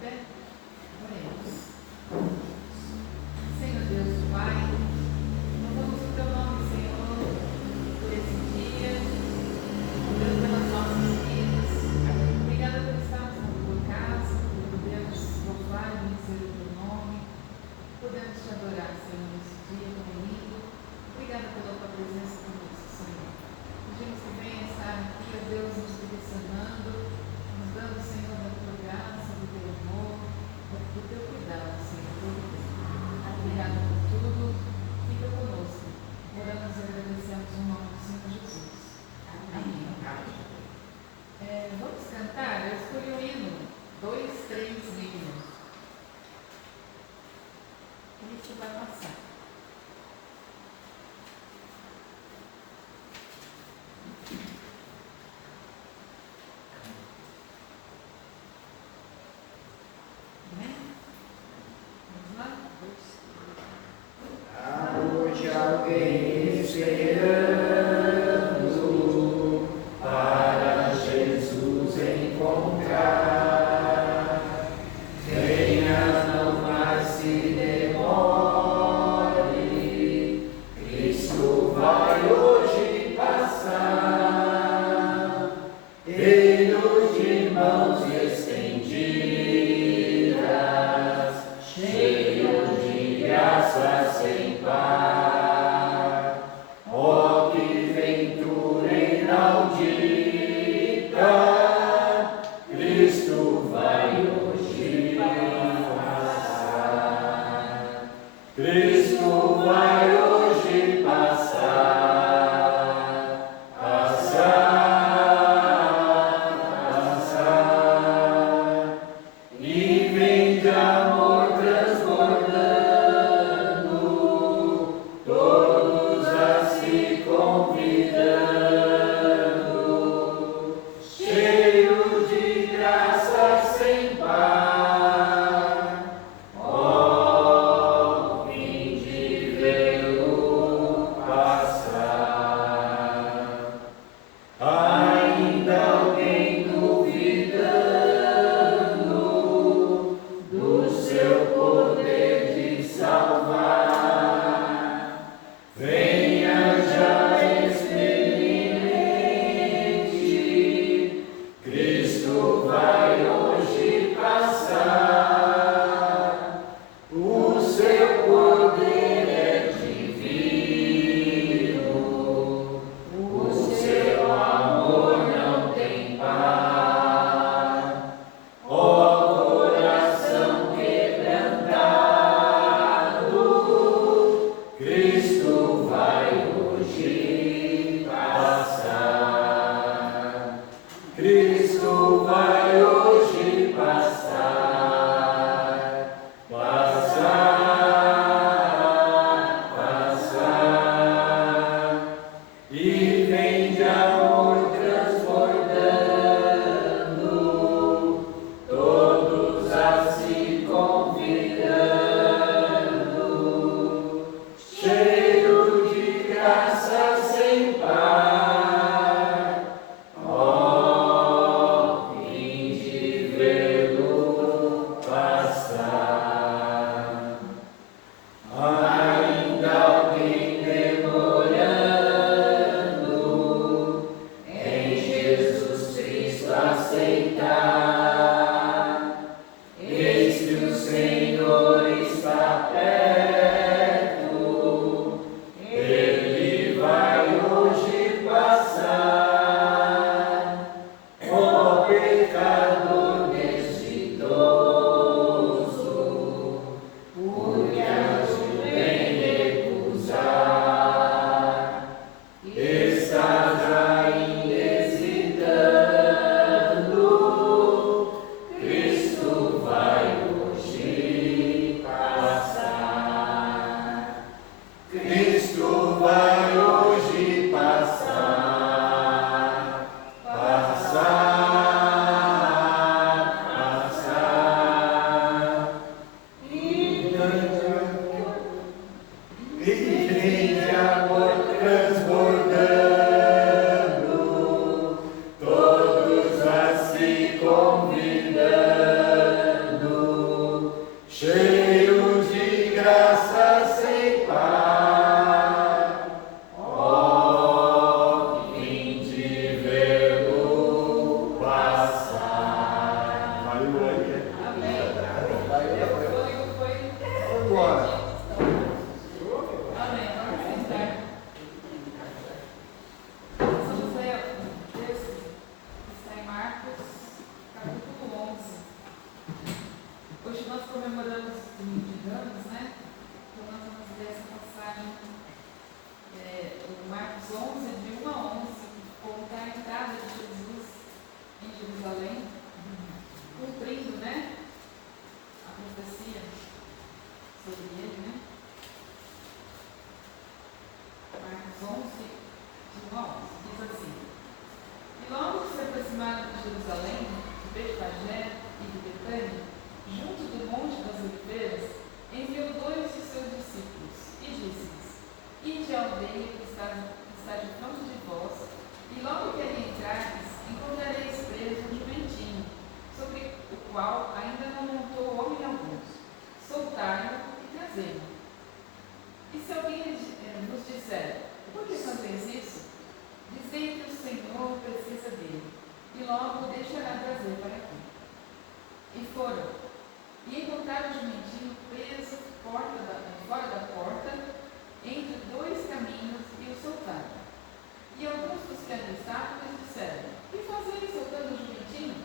pé? Oremos. Senhor Deus Pai, louvamos o Teu nome, Senhor, por esse dia, obrigado pelas nossas vidas, obrigada por estarmos na Tua casa, por podermos louvar e bendizer o Teu nome, podemos Te adorar, Senhor, nesse dia comigo. Obrigada pela Tua presença conosco, Senhor. Pedimos que venha estar aqui, ó Deus, nos direcionando, nos dando, Senhor, da Tua graça, do Teu amor, comemoramos o domingo de Ramos, né? Então nós vamos ler essa passagem, do Marcos 11, de 1 a 11, que conta a entrada de Jesus em Jerusalém, cumprindo, né, a profecia sobre ele, né? Marcos 11, de 1 a 11, diz assim: E logo que se aproximaram de Jerusalém, de Betfagé e de Betânia, junto do Monte das Oliveiras, enviou 2 de seus discípulos e disse-lhes: Ide à aldeia que está de fronte de vós, e logo que ali entrardes, encontrareis preso um jumentinho, sobre o qual ainda não montou homem algum. Soltai-o e trazei-o. E se alguém nos disser: Por que fazeis isso? Dizei que o Senhor precisa dele, e logo o deixará trazer para aqui. E foram, e encontraram o jumentinho preso fora da porta, entre 2 caminhos, e o soltaram. E alguns dos que ali estavam lhes disseram: Que fazeis soltando o jumentinho?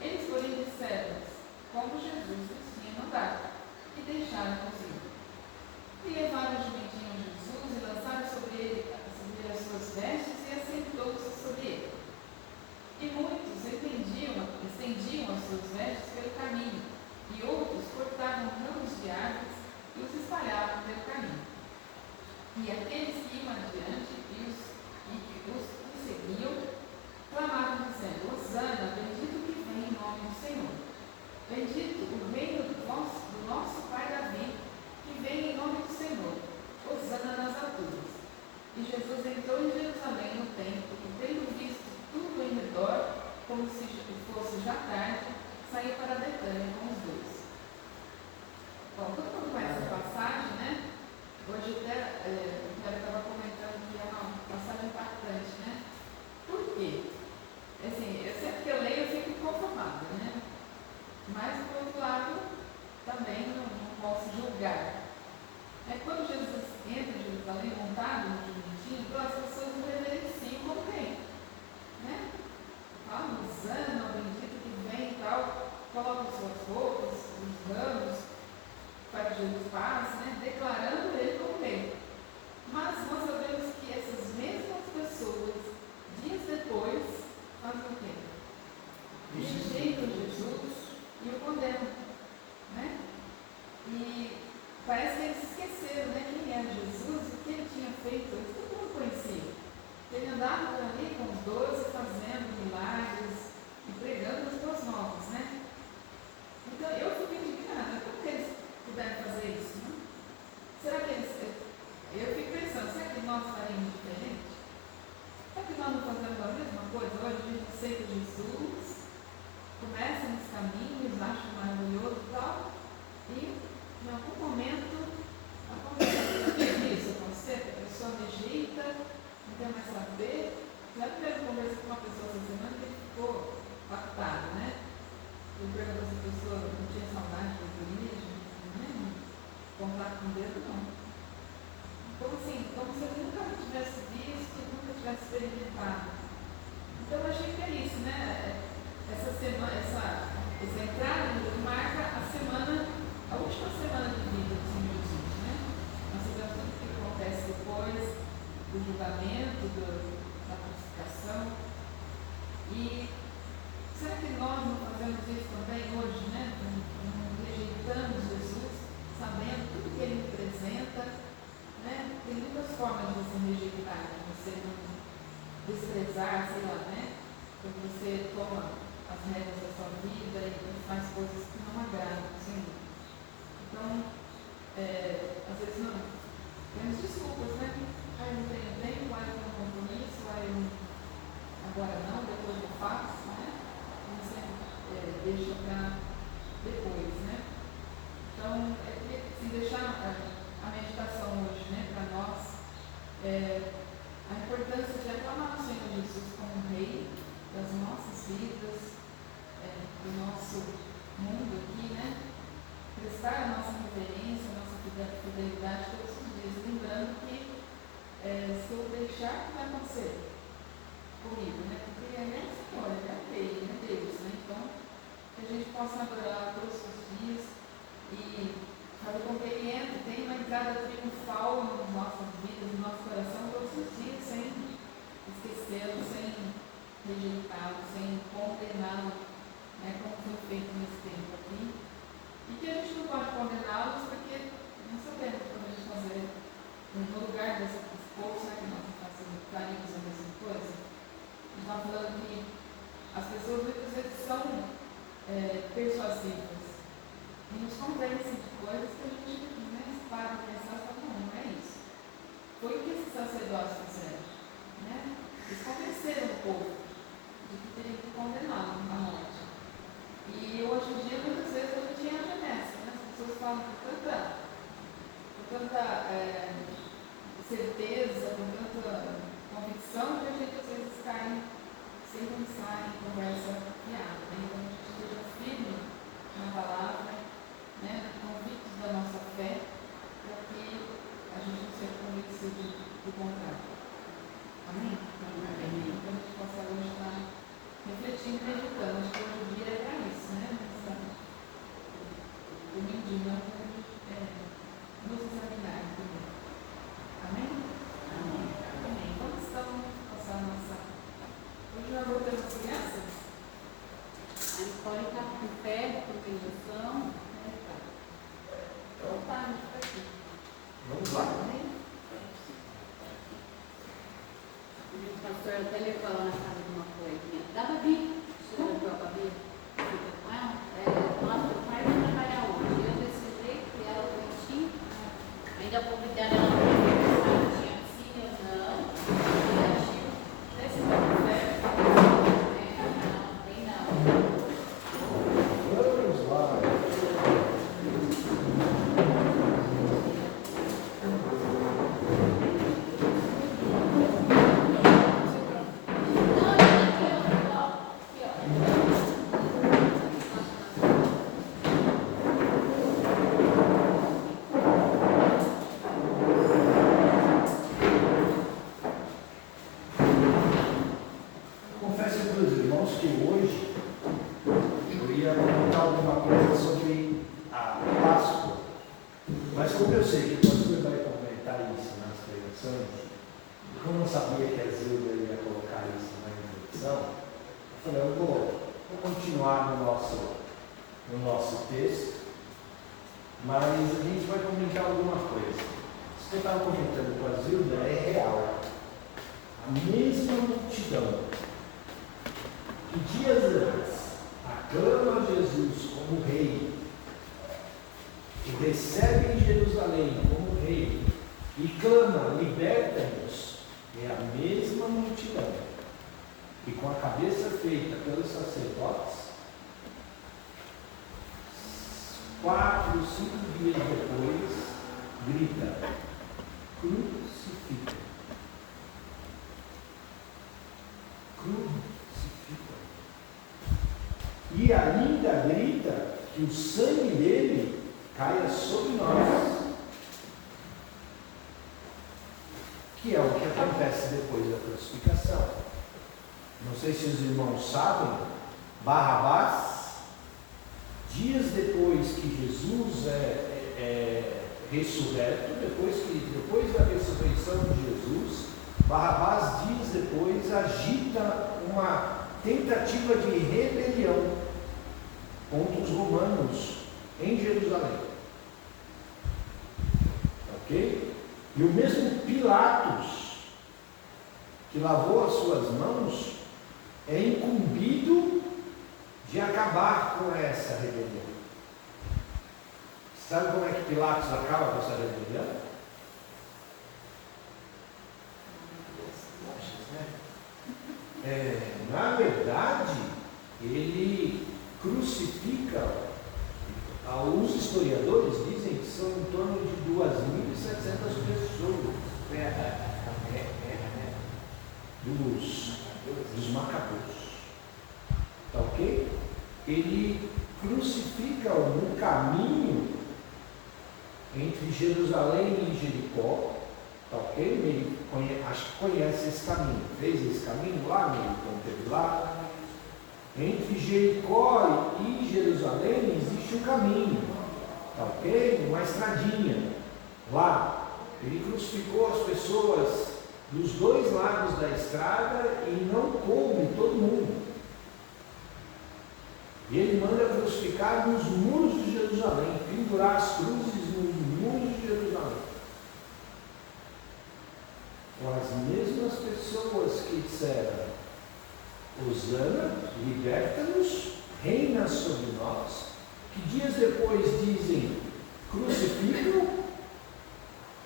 Eles, porém, disseram-lhes como Jesus lhes tinha mandado, e deixaram-nos ir. E levaram o jumentinho a Jesus, e lançaram sobre ele as suas vestes, e assentou-se sobre ele. E muitos estendiam as suas vestes pelo caminho, e outros cortavam ramos de árvores e os espalhavam pelo caminho. E aqueles que iam adiante e os que seguiam, clamavam dizendo: Hosana, bendito que vem em nome do Senhor. Bendito o reino do nosso pai Davi, que vem em nome do Senhor. Hosana nas alturas. E Jesus entrou em Jerusalém no templo, e tendo visto tudo em redor, como se fosse já tarde, saiu para Betânia com os 2. Bom, quando eu começo a passagem, né? Hoje até o Cléber estava comentando que é uma passagem impactante, né? Por quê? Assim, sempre que eu leio, eu fico conformada, né? Mas, por outro lado, também não posso julgar. Quando Jesus entra em Jerusalém montado no jumentinho, as pessoas o reverenciam como rei, né? Falam: Hosana, o bendito que vem e tal, colocam suas roupas, os ramos, para que Jesus passe, né? Declarando ele como rei. Mas nós sabemos que essas mesmas pessoas, dias depois, fazem o quê? Rejeitam Jesus e o condenam, né? E parece que eles esqueceram, né, quem era Jesus e o que ele tinha feito. Todo mundo conhecia. Ele andava por ali com os 12, fazendo milagres e pregando as boas novas, né? Então eu fico indignada. Como que eles puderam fazer isso, né? Será que eles... Eu fico pensando, será que nós faríamos diferente? Será que nós não fazemos a mesma coisa? Hoje a gente aceita Jesus, começa nos caminhos, acha maravilhoso e tal, e em algum momento acontece isso com você, que a pessoa rejeita, não quer mais saber. Já mesmo conversei com uma pessoa essa semana que ficou impactada, né? Eu perguntei se a pessoa não tinha saudade da igreja, né? Contato com Deus, não. Então, assim, como se ele nunca tivesse visto, nunca tivesse experimentado. Então, eu achei que é isso, né? Essa semana, essa entrada marca a última semana de vida do Senhor Jesus, né? Nós sabemos tudo o que acontece depois do julgamento, da crucificação. E será que nós não fazemos isso também hoje, né? Não rejeitamos Jesus, sabendo tudo que ele representa, né? Tem muitas formas de se rejeitar, de você não desprezar, sei lá, né? Quando você toma as regras da sua vida e faz coisas que não agradam ao Senhor. Então, às vezes não temos desculpas, né? Eu não tenho tempo, eu tenho um compromisso, agora não, depois eu faço, né? A gente sempre deixa para depois, né? Então, se deixar a meditação hoje, né, para nós, a importância de aclamar o Senhor Jesus como Rei das nossas vidas, do nosso mundo aqui, né? Prestar a nossa reverência, a nossa fidelidade todos os dias, lembrando que se eu deixar, o que vai acontecer comigo, né? Porque ele é o Senhor, ele é o Rei, ele é Deus, né? Então, que a gente possa adorar todos os dias e persuasivas. E nos convencem de coisas que a gente para pensar e fala, não é isso. Foi o que esses sacerdotes fizeram. Né? Eles convenceram o povo de que teriam que condená-lo à morte. E hoje em dia, muitas vezes, a gente entra nessa. Né? As pessoas falam com tanta certeza, com tanta convicção, que a gente às vezes cai sem pensar em conversa fiada. Né? Então a gente esteja firme na palavra, né? Convictos da nossa fé, para que a gente não seja convencido do contrário. Amém? Amém. Então a gente possa hoje estar refletindo e meditando. Acho que hoje o dia é para isso, né? Domingo de manhã, nos examinar também. Amém? Amém. Amém. Vamos então passar a nossa. Hoje nós voltamos às crianças. A Nicole está com pé, com organização. Então tá, a gente está aqui. Vamos lá. Amém? O pastor até levou ela na casa de uma coleguinha. Da Babi. Você levou a Babi? Fica com ela? Nossa, o pai vai trabalhar hoje. Eu desse jeito, e ela bonitinha. Ainda convidaram ela para conversar. Tinha piscina, não. Criativo. Nesse tempo, né? Não, tem não. Vamos lá. Confesso para os irmãos que hoje eu ia comentar alguma coisa sobre a Páscoa, mas como eu sei que o pastor vai comentar isso nas pregações, e como eu sabia que a Zilda ia colocar isso na introdução, eu falei, eu vou continuar no nosso texto, mas a gente vai comentar alguma coisa. Isso que eu estava comentando com a Zilda é real. A mesma multidão que dias antes aclama Jesus como rei, e recebe em Jerusalém como rei, e clama, liberta-nos, é a mesma multidão que, com a cabeça feita pelos sacerdotes, 4, 5 dias depois, grita, crucifica. Crucifica. E ainda grita que o sangue dele caia sobre nós. Que é o que acontece depois da crucificação. Não sei se os irmãos sabem, Barrabás, dias depois que Jesus é ressurreto, depois da ressurreição de Jesus, Barrabás, dias depois, agita uma tentativa de rebelião contra os romanos em Jerusalém. Ok? E o mesmo Pilatos, que lavou as suas mãos, é incumbido de acabar com essa rebelião. Sabe como é que Pilatos acaba com essa rebelião? Na verdade, ele crucifica, os historiadores dizem que são em torno de 2.700 pessoas dos macabeus. Tá ok? Ele crucifica no caminho entre Jerusalém e Jericó. Tá ok? Ele acho que conhece esse caminho. Fez esse caminho lá, quando esteve lá. Entre Jericó e Jerusalém existe um caminho. Tá ok? Uma estradinha. Lá. Ele crucificou as pessoas dos dois lados da estrada e não coube todo mundo. E ele manda crucificar nos muros de Jerusalém, pendurar as cruzes nos muros de Jerusalém. Com as mesmas pessoas que disseram, Hosana, liberta-nos, reina sobre nós, que dias depois dizem crucificam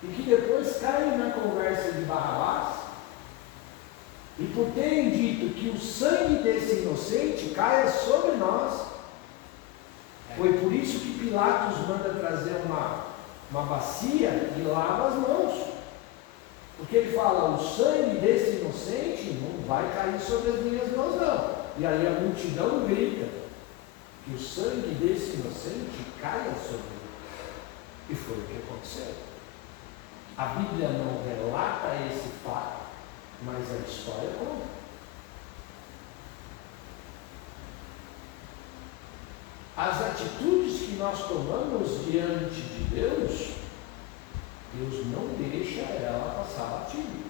e que depois caem na conversa de Barrabás, e por terem dito que o sangue desse inocente caia sobre nós. Foi por isso que Pilatos manda trazer uma bacia e lava as mãos. Porque ele fala, o sangue desse inocente não vai cair sobre as minhas mãos não. E aí a multidão grita que o sangue desse inocente caia sobre ele. E foi o que aconteceu. A Bíblia não relata esse fato, mas a história conta. As atitudes que nós tomamos diante de Deus, Deus não deixa ela passar batido.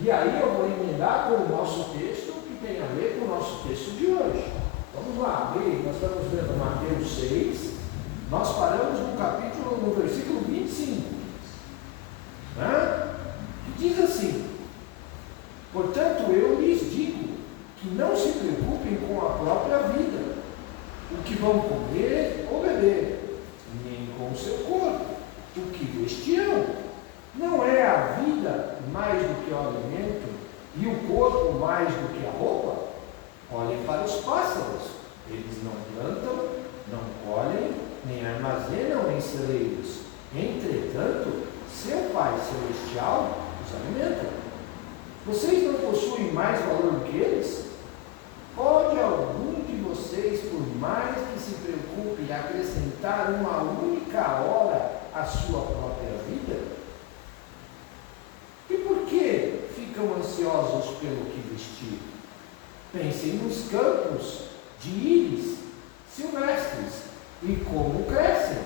E aí eu vou emendar com o nosso texto, que tem a ver com o nosso texto de hoje. Vamos lá, abrir, nós estamos lendo Mateus 6, nós paramos no versículo 25. Que diz assim: portanto, eu lhes digo que não se preocupem com a própria vida, o que vão comer ou beber, nem com o seu corpo, o que vestirão. Não é a vida mais do que o alimento, e o corpo mais do que a roupa? Olhem para os pássaros, eles não plantam, não colhem, nem armazenam em celeiros. Entretanto, seu Pai Celestial os alimenta. Vocês não possuem mais valor do que eles? Pode algum de vocês, por mais que se preocupe, acrescentar uma única hora à sua própria vida? E por que ficam ansiosos pelo que vestir? Pensem nos campos de íris silvestres e como crescem.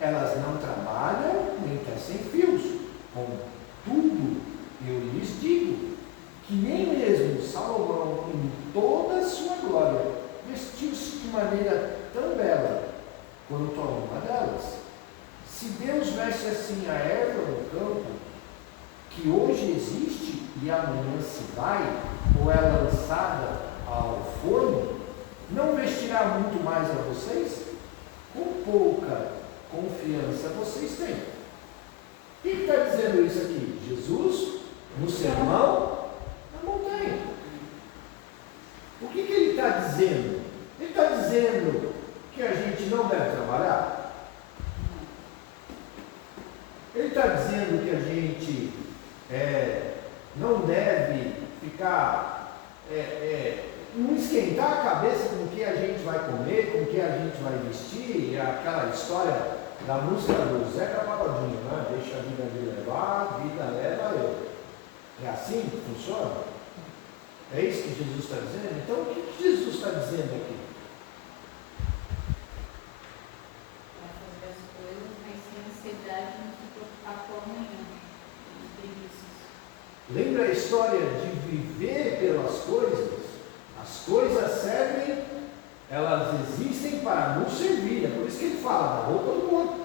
Elas não trabalham nem tecem fios. Contudo, eu lhes digo que nem mesmo Salomão, em toda a sua glória, vestiu-se de maneira tão bela quanto a uma delas. Se Deus veste assim a erva do campo, que hoje existe e amanhã se vai, ou é lançada ao forno, não vestirá muito mais a vocês? Com pouca confiança vocês têm. Quem está dizendo isso aqui? Jesus, no sermão da montanha. O que ele está dizendo? Ele está dizendo que a gente não deve trabalhar? Ele está dizendo que a gente não deve ficar, não esquentar a cabeça com o que a gente vai comer, com o que a gente vai vestir, aquela história da música do Zeca Pagodinho, né? Deixa a vida me levar, a vida leva eu. É assim que funciona? É isso que Jesus está dizendo? Então, o que Jesus está dizendo aqui? Para fazer as coisas, mas sem ansiedade, não se preocupar com amanhã. Lembra a história de viver pelas coisas? As coisas servem, elas existem para nos servir. É por isso que ele fala da roupa do corpo.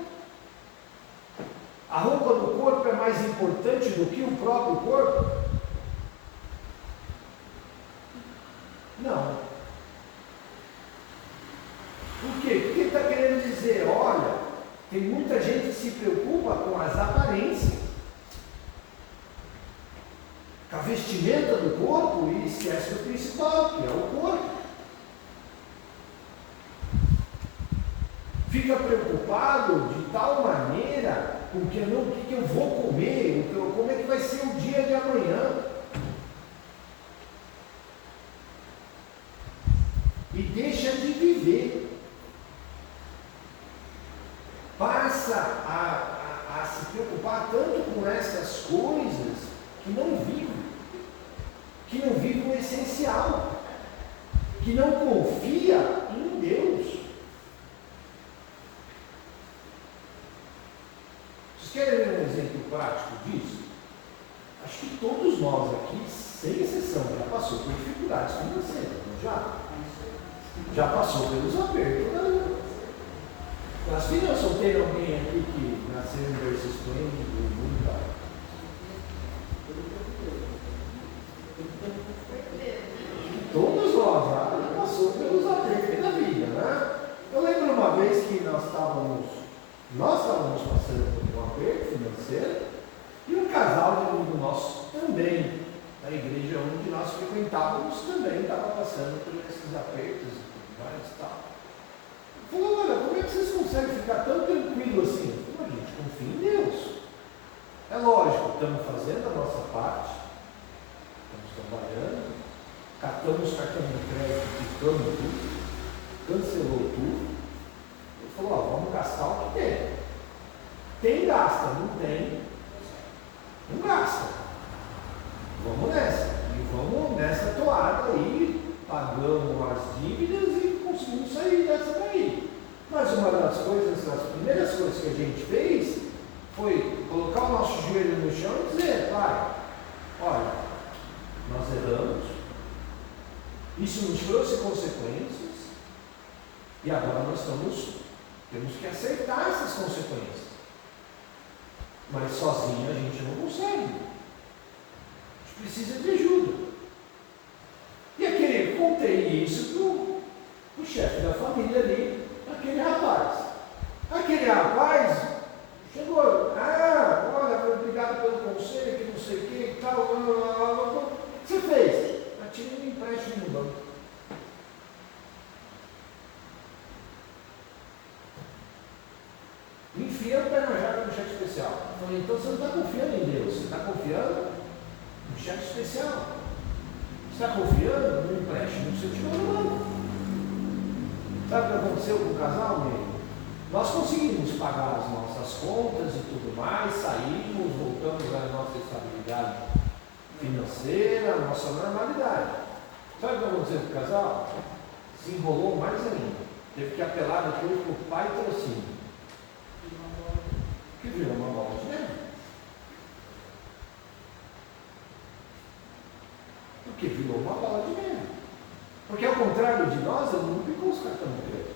A roupa do corpo é mais importante do que o próprio corpo? Não. Por quê? Porque ele está querendo dizer, olha, tem muita gente que se preocupa com as aparências, com a vestimenta do corpo e esquece do principal, que é o corpo. Fica preocupado de tal maneira com o que eu vou comer, como é que vai ser o dia de amanhã. E deixa de viver. Passa a se preocupar tanto com essas coisas que não vive o essencial, que não confia em Deus. Vocês querem ver um exemplo prático disso? Acho que todos nós aqui, sem exceção, já passou por dificuldades financeiras, não já passou pelos apertos, né? As finanças, não tem alguém aqui que nasceu em berço esplêndido, nunca. Toda passando por um aperto financeiro, e um casal de amigo nosso também, na igreja onde nós frequentávamos, também estava passando por esses apertos e tudo mais e tal. Falou, olha, como é que vocês conseguem ficar tão tranquilo assim? A gente confia em Deus. É lógico, estamos fazendo a nossa parte, estamos trabalhando, catamos cartão de crédito, quitamos tudo, cancelou tudo. Ele falou, ó, vamos gastar o que tem. Tem gasta, não tem, não gasta. Vamos nessa. E vamos nessa toada aí, pagamos as dívidas e conseguimos sair dessa daí. Mas uma das coisas, as primeiras coisas que a gente fez foi colocar o nosso joelho no chão e dizer, pai, olha, nós erramos, isso nos trouxe consequências, e agora nós temos que aceitar essas consequências. Mas sozinho a gente não consegue. A gente precisa de ajuda. E aquele, contei isso para o chefe da família ali, aquele rapaz. Aquele rapaz chegou, olha, obrigado pelo conselho, que não sei o que e tal. O que você fez? Atirei um empréstimo no banco. Enfia o pé na jaca no cheque especial. Eu falei, então você não está confiando em Deus, você está confiando no cheque especial. Você está confiando no empréstimo que você tirou no banco. Sabe o que aconteceu com o casal, meu? Nós conseguimos pagar as nossas contas e tudo mais, saímos, voltamos à nossa estabilidade financeira, à nossa normalidade. Sabe o que aconteceu com o casal? Se enrolou mais ainda. Teve que apelar depois para o pai trocínio. Que virou uma bola de neve. Porque virou uma bola de neve. Porque ao contrário de nós, ele não pegou os cartões de crédito.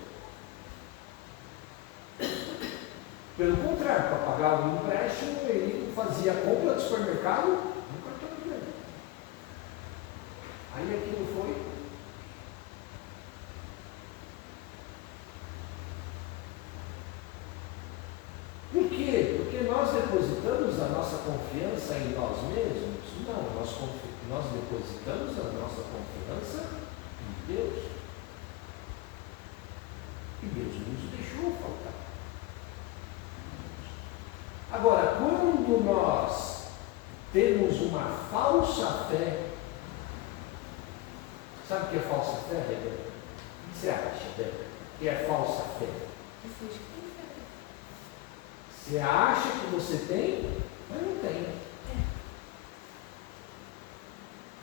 Pelo contrário, para pagar o empréstimo, ele fazia a compra do supermercado no cartão de crédito. Aí aquilo foi. Por quê? Porque nós depositamos a nossa confiança em nós mesmos? Não, nós depositamos a nossa confiança em Deus. E Deus nos deixou faltar. Agora, quando nós temos uma falsa fé, sabe o que é falsa fé, Rebeca? O que você acha, Rebeca? Que é falsa fé? Você acha que você tem, mas não tem.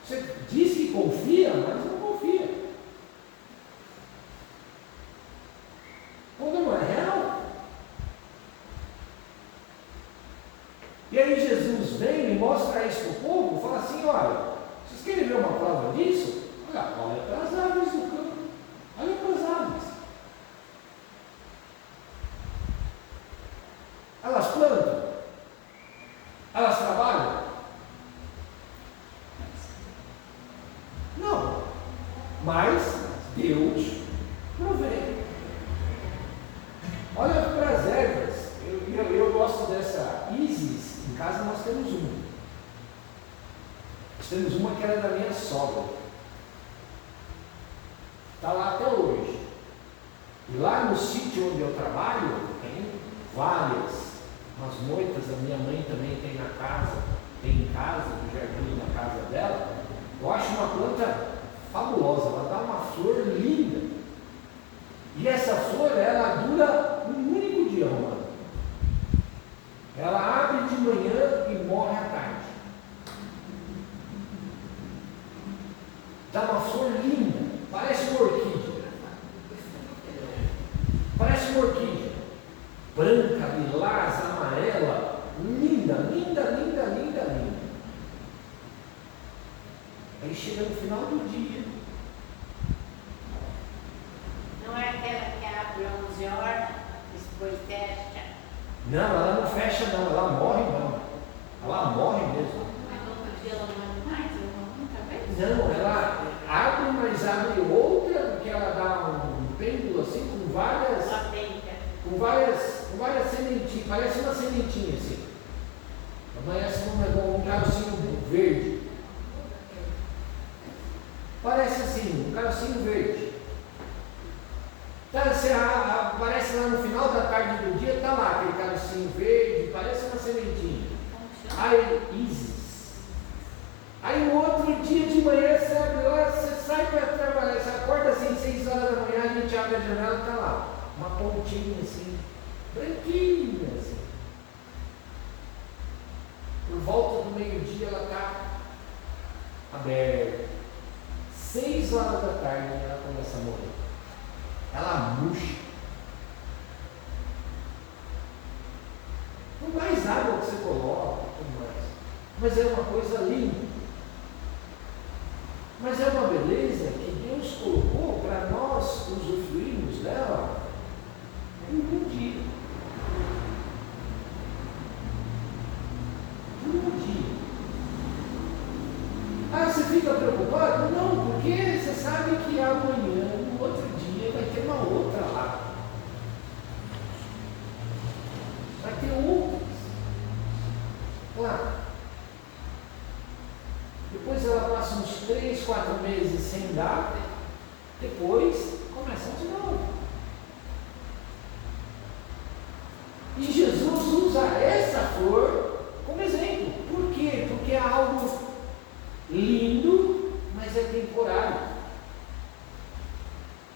Você diz que confia, mas não confia. Quando não é real. E aí Jesus vem e mostra isso para o povo, fala assim, olha, vocês querem ver uma prova disso? Olha para as árvores do campo. Olha para as árvores. Elas plantam, elas trabalham. Não, mas Deus provê. Olha para as ervas. Eu gosto dessa Isis. Em casa nós temos uma. Nós temos uma que era da minha sogra. Está lá até hoje. E lá no sítio onde eu trabalho, tem várias. Umas moitas, a minha mãe também tem na casa, tem em casa, no jardim, na casa dela. Eu acho uma planta fabulosa, ela dá uma flor linda. E essa flor, ela dura um único dia, Romano. Ela abre de manhã e morre à tarde. Dá uma flor linda, parece uma orquídea. Parece uma orquídea. Branca, lilás, amarela, linda, linda, linda, linda, linda. Aí chega no final do dia. Não é aquela que abre 11 horas, depois fecha. Não, ela não fecha não, ela morre não. Ela morre mesmo. Mas no outro dia ela não abre mais, nunca vez? Não, ela abre, mas abre outra, porque ela dá um pêndulo assim com várias sementitas. parece uma sementinha assim. Parece um carocinho verde. Parece assim, um carocinho verde. Tá, você aparece lá no final da tarde do dia, está lá aquele carocinho verde, parece uma sementinha. Aí, Isis. Aí no outro dia de manhã você abre lá, você sai para trabalhar, você acorda assim, 6 horas da manhã, a gente abre a janela e está lá. Uma pontinha assim, branquinha assim. Por volta do meio-dia ela está aberta. 6 horas da tarde ela começa a morrer. Ela murcha. Por mais água que você coloca, tudo mais. Mas é uma coisa linda. Mas é uma beleza que Deus colocou para nós usufruirmos dela em um dia. Um dia. Ah, você fica preocupado? Não, porque você sabe que amanhã, no outro dia, vai ter uma outra lá. Vai ter outras. Claro. Depois ela passa uns 3, 4 meses sem dar, depois começa de novo. E Jesus usa essa flor como exemplo. Por quê? Porque é algo lindo, mas é temporário.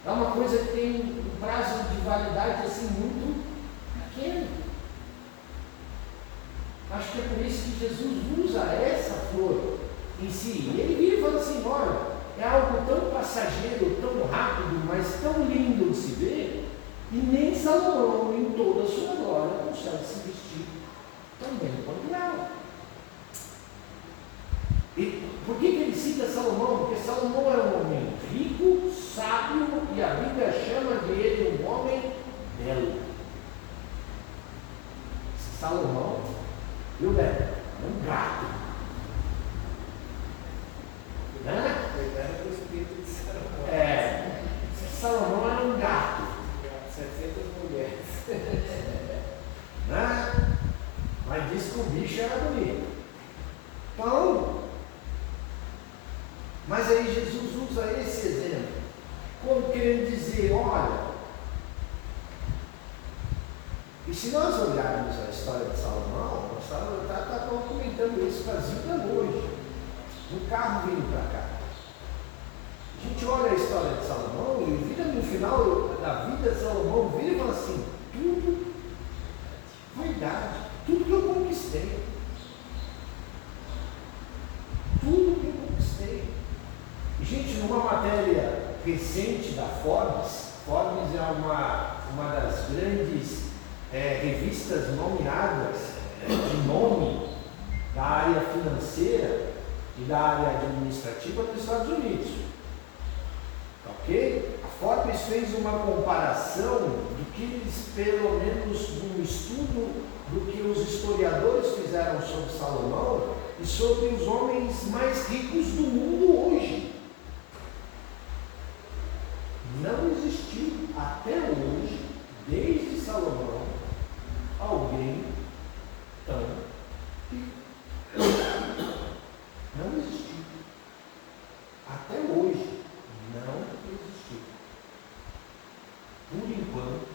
É uma coisa que tem um prazo de validade assim muito pequeno. Acho que é por isso que Jesus usa essa flor em si. Ele vira e fala assim: olha, é algo tão passageiro, tão rápido, mas tão lindo de se ver, e nem Salomão, em toda a sua glória, consegue se vestir tão bem quanto ela. E por que ele cita Salomão? Porque Salomão era um homem rico, sábio, e a Bíblia chama de ele um homem belo. Salomão, viu, Beto? É um gato. Né? Cuidado com o espírito de Salomão. É, Salomão era um gato. 700 mulheres. Né? Mas disse que o bicho era bonito. Então, mas aí Jesus usa esse exemplo, como querendo dizer, olha, e se nós olharmos a história de Salomão, nós estávamos comentando isso com a Zilda hoje, no carro vindo para cá. A gente olha a história de Salomão e vira no final da vida de Salomão, vira e fala assim, tudo vaidade, tudo que eu conquistei. Tudo que eu conquistei. E, gente, numa matéria recente da Forbes é uma das grandes revistas nomeadas de nome da área financeira e da área administrativa dos Estados Unidos. Ok? A Forbes fez uma comparação do que eles, pelo menos num estudo do que os historiadores fizeram sobre Salomão e sobre os homens mais ricos do mundo hoje. Não existiu até hoje, desde Salomão, alguém tão rico. Não existiu. Até hoje, não existiu. Por enquanto,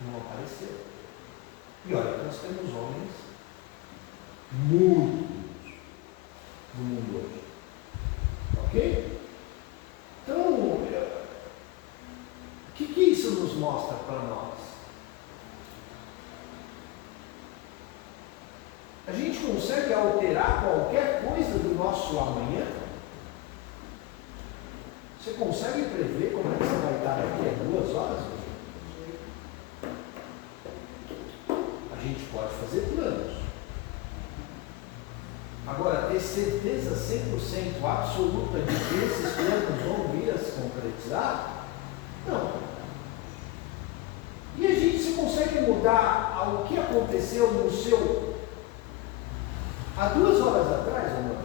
não apareceu. E olha, nós temos homens muito ricos no mundo hoje. Ok? Então, o que isso nos mostra para nós? A gente consegue alterar qualquer coisa do nosso amanhã? Você consegue prever como é que você vai estar daqui a 2 horas? A gente pode fazer planos. Agora, ter certeza 100% absoluta de que esses planos vão vir a se concretizar? Não. E a gente se consegue mudar ao que aconteceu no seu há 2 horas atrás, ou não?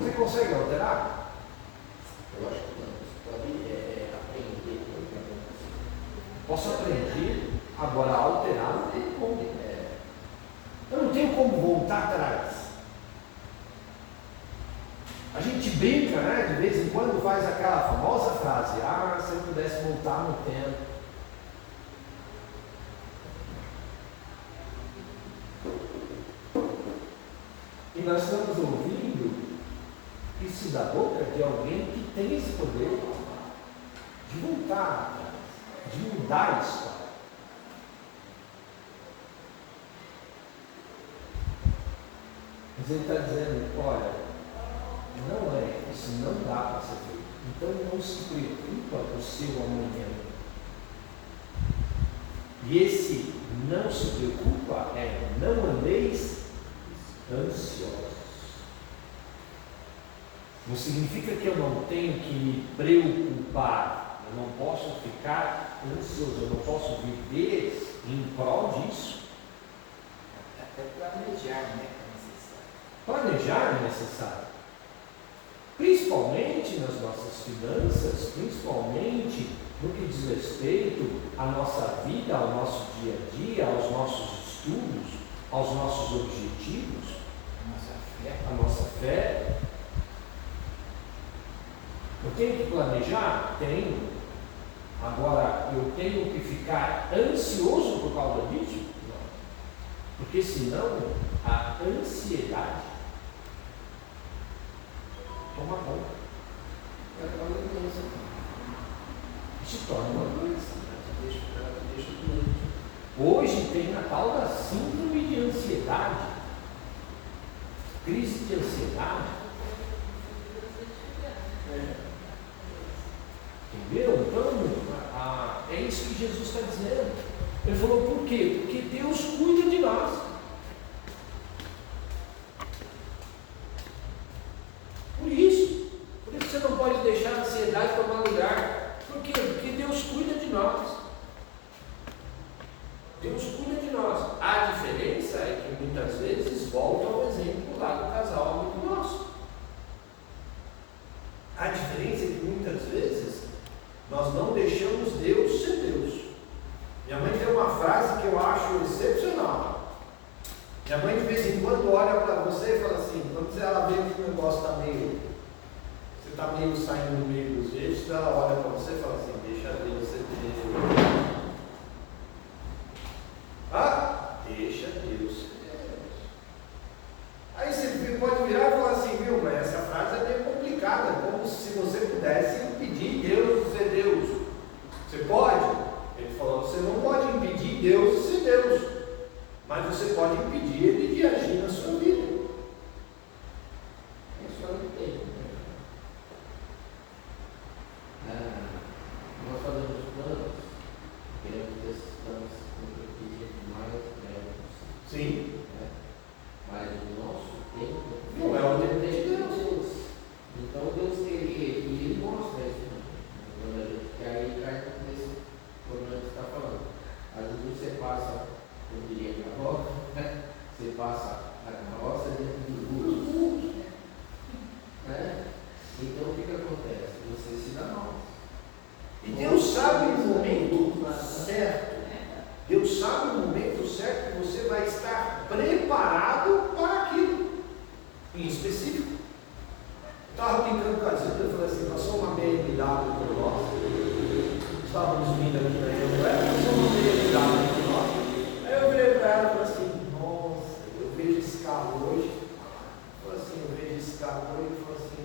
Você consegue alterar? Eu acho que não. Você pode aprender. Posso aprender Agora, alterar não tem como. Eu não tenho como voltar atrás. A gente brinca, né? De vez em quando faz aquela famosa frase: ah, se eu pudesse voltar no tempo. E nós estamos ouvindo isso da boca de alguém que tem esse poder de voltar atrás, de mudar a história. Mas ele está dizendo: olha, não é, isso não dá para ser feito. Então não se preocupa com o seu amanhã. E esse não se preocupa é: não andeis ansiosos. Não significa que eu não tenho que me preocupar. Eu não posso ficar ansioso, eu não posso viver em prol disso. Até planejar, né? É necessário. Planejar é necessário. Principalmente nas nossas finanças, principalmente no que diz respeito à nossa vida, ao nosso dia a dia, aos nossos estudos, aos nossos objetivos, a nossa fé. Eu tenho que planejar? Tenho. Agora, eu tenho que ficar ansioso por causa disso? Não. Porque senão, a ansiedade toma conta. Se torna uma doença. Hoje tem a tal da síndrome de ansiedade, crise de ansiedade. Entendeu? Então, é isso que Jesus está dizendo. Ele falou: por quê? Porque Deus cuida de nós. Por isso você não pode deixar a ansiedade tomar lugar. Por quê? Porque Deus cuida de nós. Deus cuida de nós. A diferença é que muitas vezes volta ao exemplo lá do casal amigo nosso. A diferença é que muitas vezes nós não deixamos Deus ser Deus. Minha mãe tem uma frase que eu acho excepcional. Minha mãe de vez em quando olha para você e fala assim, quando ela vê que o negócio está meio, você está meio saindo no meio dos eixos, ela olha para você e fala assim: deixa Deus ser Deus. Deixa Deus ser Deus. Aí você pode virar e falar assim: viu, mas essa frase é meio complicada, é como se você pudesse impedir Deus de ser Deus. Você pode? Ele falou: você não pode impedir Deus de ser Deus, mas você pode impedir Ele de agir na sua vida. Isso eu não tenho. Nós fazemos planos, queremos que esses planos se concretizem mais breves. Sim. Mas o nosso tempo Não é o tempo de Deus. Então Deus ele mostra isso, né? Quando a gente quer aí cai nesse problema que você está falando. Às vezes você passa, eu diria, carroça, né? Você passa a carroça dentro do burro. Né? Então o que acontece? Você se dá mal. E Deus sabe o momento certo. Deus sabe o momento certo que você vai estar preparado para aquilo em específico. Eu estava brincando com a Zilda, eu falei assim: passou uma BMW por nós, estávamos vindo aqui na Anguera, passou uma BMW por nós. Aí eu virei para ela e falei assim: nossa, eu vejo esse carro hoje. Eu vejo esse carro hoje e falo assim: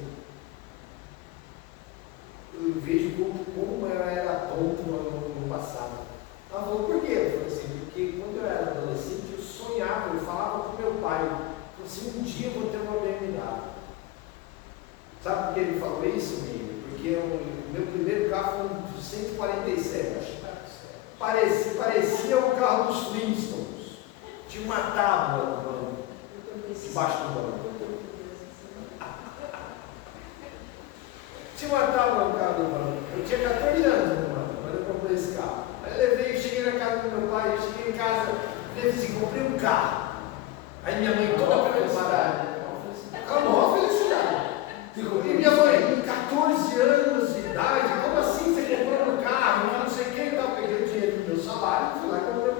eu vejo como eu era tonto no passado. Ela falou: por quê? Eu falei assim: porque quando eu era adolescente eu sonhava, eu falava com meu pai, eu falei assim: um dia eu vou ter uma BMW. Sabe por que ele falou isso, menino? Porque o meu primeiro carro foi um 147. Parecia o carro dos Flintstones. Tinha uma tábua no banco, debaixo do banco. Tinha uma tábua no carro do banco. Eu tinha 14 anos, mano, quando eu comprei esse carro. Aí eu levei, cheguei na casa do meu pai, eu cheguei em casa, falei assim: comprei um carro. Aí minha mãe toda preocupada. A maior felicidade. E minha mãe, 14 anos de idade, como assim você comprou um carro, não sei o que e tal? Peguei o dinheiro do meu salário, fui lá e comprei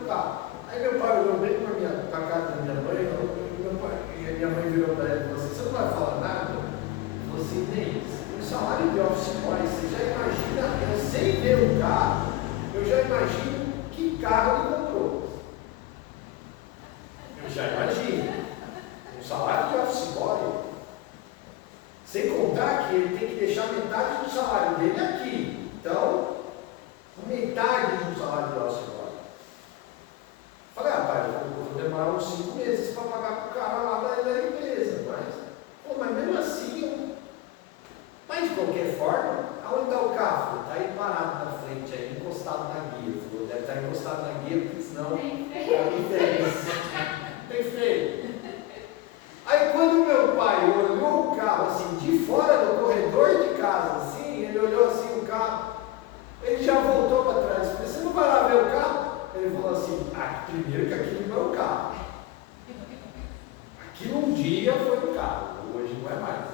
Primeiro que aquilo não é um carro. Aquilo um dia foi um carro, hoje não é mais.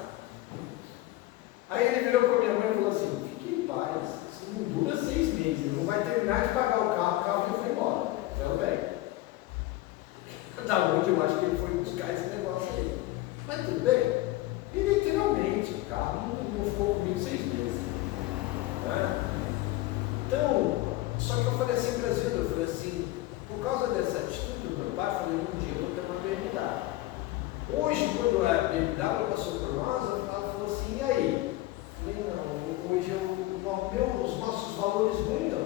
Aí ele virou para minha mãe e falou assim: fique em paz, isso não dura 6 meses, ele não vai terminar de pagar o carro já foi embora. Então, velho, da onde eu acho que ele foi buscar esse negócio aí. Mas tudo bem. E literalmente, o carro não ficou comigo 6 meses. Né? Então, só que eu falei assim para ele, eu falei assim, por causa dessa atitude do meu pai, eu falei, um dia eu vou ter uma BMW. Hoje, quando a BMW passou por nós, ela falou assim, e aí? Eu falei, não, hoje os nossos valores mudam.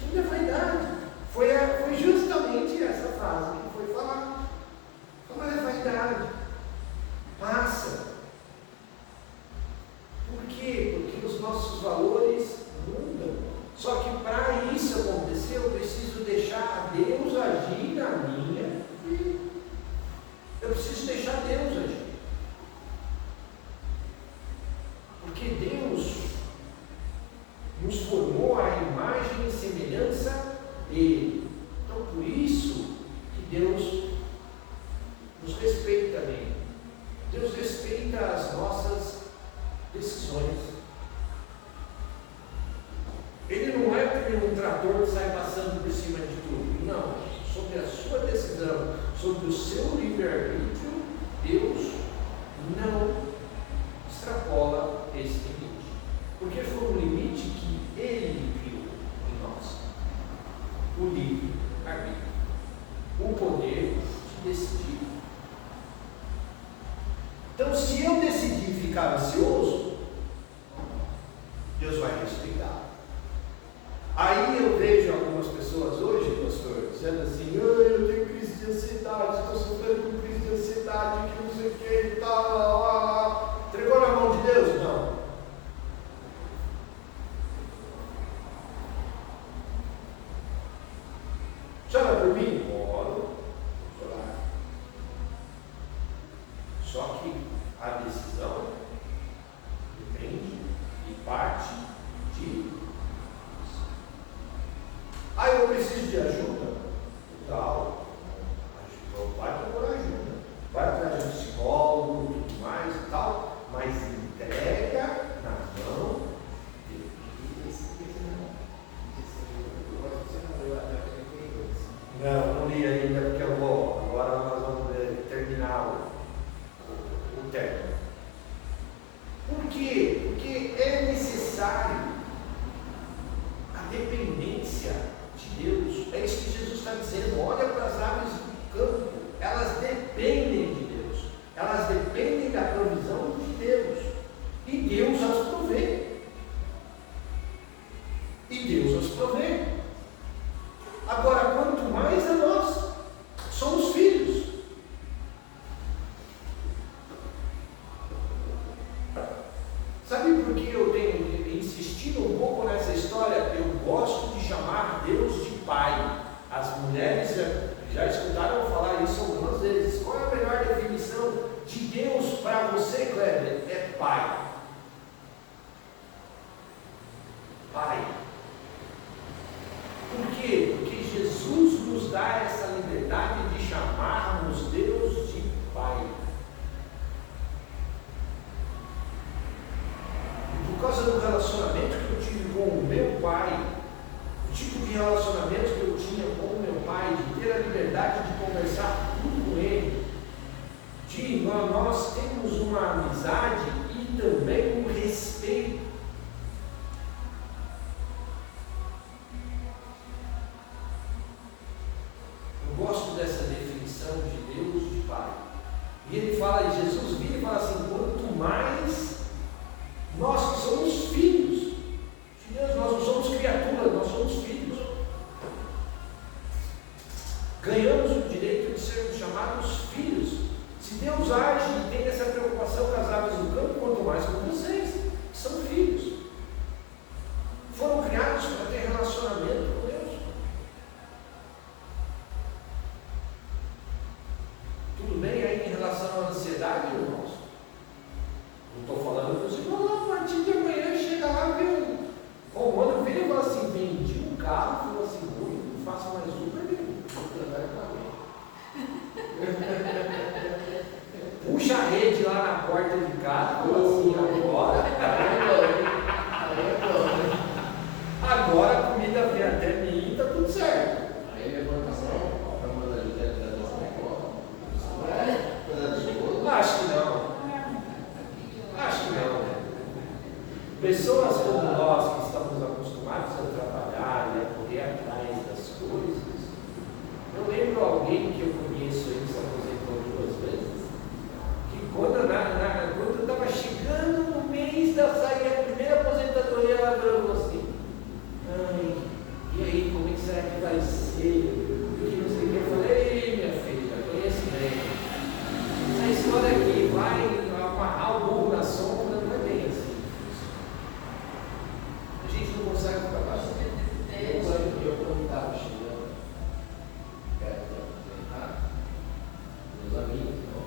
Tudo é vaidade. Foi justamente essa frase que foi falada. Mas é vaidade. Passa. Por quê? Porque os nossos valores mudam. Só que para isso acontecer, eu preciso deixar Deus agir na minha vida. Eu preciso deixar Deus agir. Porque Deus nos formou à imagem e semelhança dele. Então, por isso que Deus nos respeita também. Deus respeita as nossas decisões. Ele não é como um trator que sai passando por cima de tudo. Não. Sobre a sua decisão, sobre o seu livre-arbítrio, Deus não extrapola esse limite. Porque foi um limite que Ele criou em nós. O livre-arbítrio. O poder de decidir. Então, se eu decidir ficar ansioso, Deus vai respeitar. Aí eu vejo algumas pessoas hoje, pastor, dizendo assim, eu tenho crise de ansiedade, estou sofrendo com crise de ansiedade, que não sei o que e tal, entregou na mão de Deus? Não. Chora por mim? Oro, chorar. Só que a decisão depende e parte de. Eu preciso de ajuda? Tal. Vai procurar ajuda. Vai atrás de um psicólogo, tudo mais e tal. Mas entrega na mão de Deus. Não li ainda porque eu vou. Agora nós vamos terminar o término. Por quê? Porque é necessário a dependência de Deus. É isso que Jesus está dizendo. Olha para as aves do campo. Elas dependem de Deus. Elas dependem da provisão de Deus. E Deus as provê. E Deus as provê. Agora, quanto mais a nós, somos filhos. Sabe por que eu tenho insistido um pouco nessa história? Eu gosto de chamar Deus de Pai. As mulheres já escutaram falar isso algumas vezes. Qual é a melhor definição de Deus para você, Kleber? É Pai. Pai. Por quê? Porque Jesus nos dá essa liberdade de chamarmos Deus de Pai. Por causa do relacionamento que eu tive com o meu pai, o tipo de relacionamento que eu tinha com o meu pai, de ter a liberdade de conversar tudo com ele, de nós temos uma amizade e também um respeito. Eu gosto dessa definição de Deus de Pai. E ele fala, e Jesus vira e fala assim, quanto mais nós que somos filhos de Deus, nós não somos criaturas, nós somos filhos. Ganhamos o direito de sermos chamados filhos. Se Deus age e tem essa preocupação com as aves do campo, gente não consegue ficar parado. Eu quando estava chegando perto de aposentar, meus amigos, não?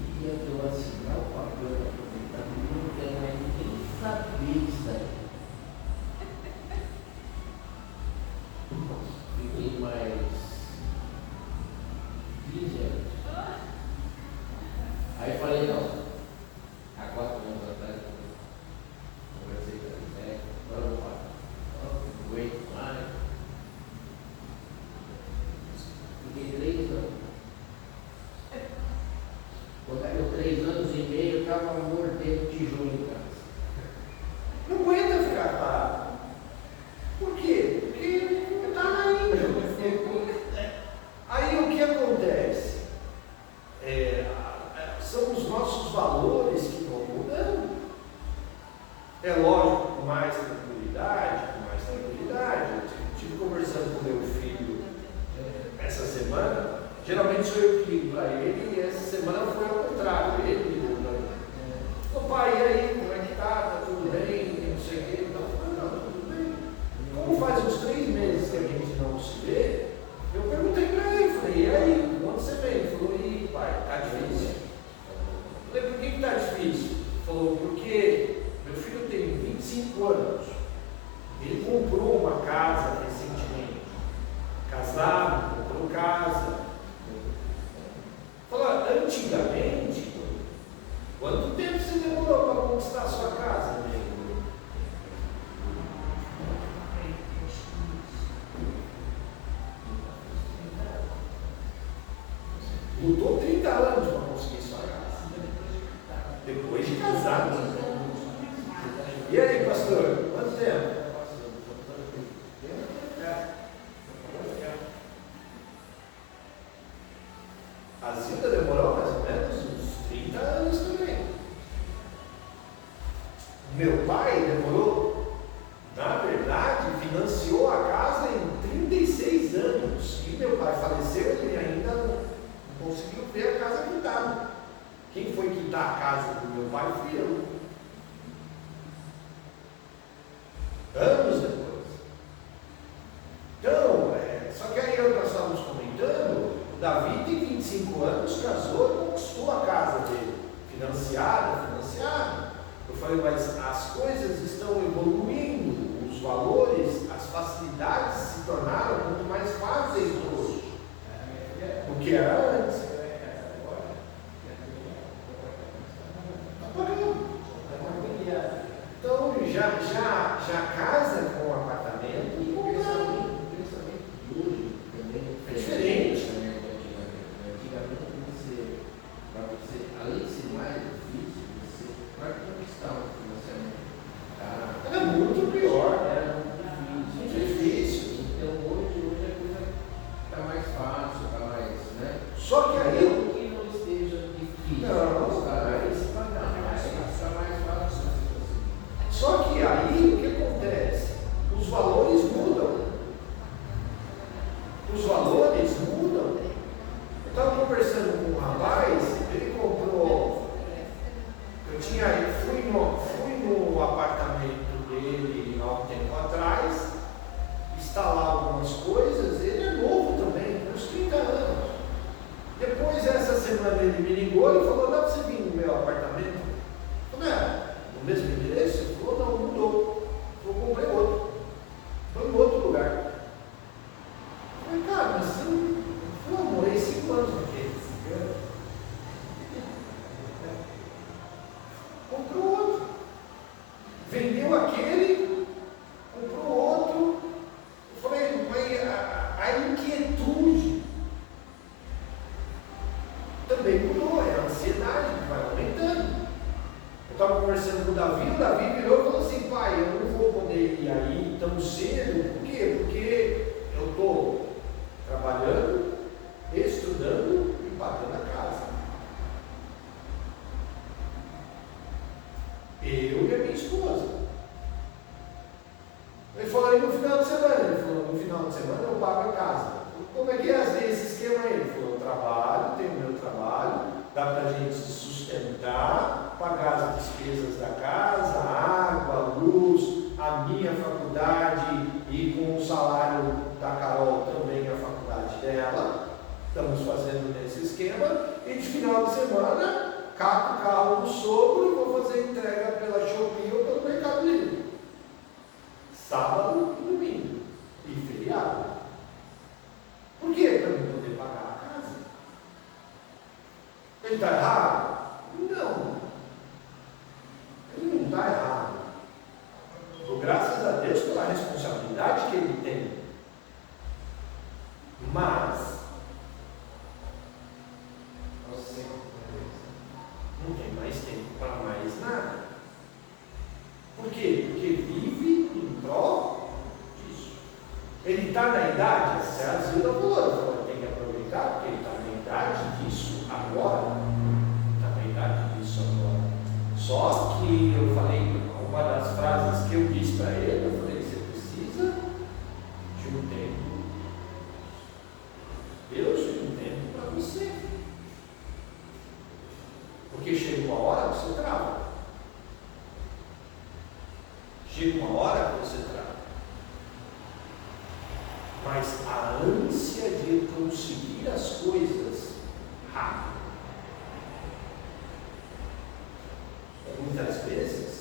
E eu assinar o papel de aposentamento, não quero mais ninguém saber disso aí. Fiquei mais 15 anos. Aí falei, não, há 4 anos atrás, conversei com a Zé, agora eu vou falar. Não aguento mais. Fiquei 3 anos. Quando deu 3 anos e meio, eu estava mordendo tijolo em casa. Não aguenta ficar parado. Por quê? Porque não está indo. Aí o que acontece? São os nossos valores que vão mudando. É lógico, com mais tranquilidade, Eu estive conversando com meu filho essa semana. Geralmente sou eu que ligo para ele, e essa semana foi ao contrário. Ele me ligou para mim. Ô pai, e aí, como é que tá? Tá tudo bem? Não sei o quê. Não, tudo bem. Como faz uns 3 meses que a gente não se vê, eu perguntei para ele, falei, e aí, quando você vem? Ele falou, ih, pai, tá difícil. Eu falei, por que tá difícil? Ele falou, porque meu filho tem 25 anos, ele comprou uma casa recentemente, casado, comprou casa. Falou, antigamente, quanto tempo você demorou para conquistar a sua casa, amigo? Lutou 30 anos para conseguir sua casa. Depois de casado. E aí, pastor? Quanto tempo? A Zilda demorou mais ou menos uns 30 anos também. Meu pai demorou, na verdade, financiou a casa em 36 anos. E meu pai faleceu, ele ainda não conseguiu ver a casa quitada. Quem foi quitar a casa do meu pai fui eu. Anos depois. Então, só que aí nós estávamos comentando, o Davi tem 25 anos, casou e conquistou a casa dele. Financiada. Eu falei, mas as coisas estão evoluindo, os valores, as facilidades se tornaram muito mais fáceis hoje do que era antes. Está pagando. Então já casa com um apartamento e com O pensamento de hoje também é diferente. Antigamente, para você, além de ser mais difícil, para conquistar um financiamento Era muito pior. era muito difícil. Então hoje a coisa está mais fácil, está mais, né? Só que aí Não que não esteja difícil, Não. está mais fácil. Só que aí o que acontece? Os valores mudam. Eu estava conversando com um rapaz, ele comprou. Fui no apartamento dele há um tempo atrás, instalar algumas coisas, ele é novo também, tem uns 30 anos. Depois, essa semana, ele me ligou e falou, dá para você vir no meu apartamento? Eu falei, no mesmo endereço? Ele falou, não, mudou. Eu comprei outro. Foi em outro lugar. Eu falei, cara, mas eu morei 5 anos naquele. Comprou outro. Vendeu aquele, comprou outro. Eu falei, mas a inquietude também mudou, é a ansiedade que vai aumentando. Eu estava conversando com o Davi virou e falou assim, pai, eu não vou poder ir aí tão cedo, por quê? Porque eu estou trabalhando, estudando e pagando a casa. Eu e a minha esposa. Ele falou aí no final de semana, no final de semana eu pago a casa. Como é que é esse esquema aí? Ele falou, eu trabalho, tenho meu trabalho, dá para a gente se sustentar, pagar as despesas da casa e de final de semana cato o carro do sogro e vou fazer entrega pela Shopee ou pelo Mercado Livre. Sábado e domingo. E feriado. Por quê? Para não poder pagar a casa. Ele está errado? Não. Ele não está errado. Dou graças a Deus pela responsabilidade que ele tem. Mas não tem mais tempo para mais nada. Por quê? Porque vive em prol disso. Ele está na idade, a Zilda falou, tem que aproveitar, porque ele está na idade disso agora. Está na idade disso agora. Só que eu falei, uma das frases que eu disse para ele, eu falei, você precisa de um tempo. Deus tem um tempo para você. Porque chega uma hora que você trava. Chega uma hora que você trava. Mas a ânsia de conseguir as coisas rápido. Muitas vezes.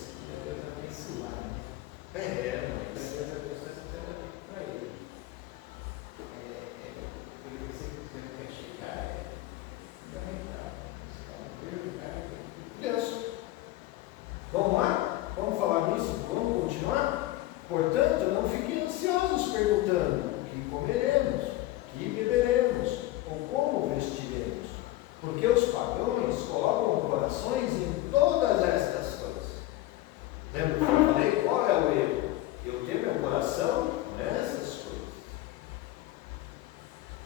Vamos lá? Vamos falar nisso? Vamos continuar? Portanto, não fiquem ansiosos perguntando o que comeremos, o que beberemos, ou como vestiremos, porque os pagãos colocam corações em todas estas coisas. Lembra que eu falei? Qual é o erro? Eu tenho meu coração nessas coisas.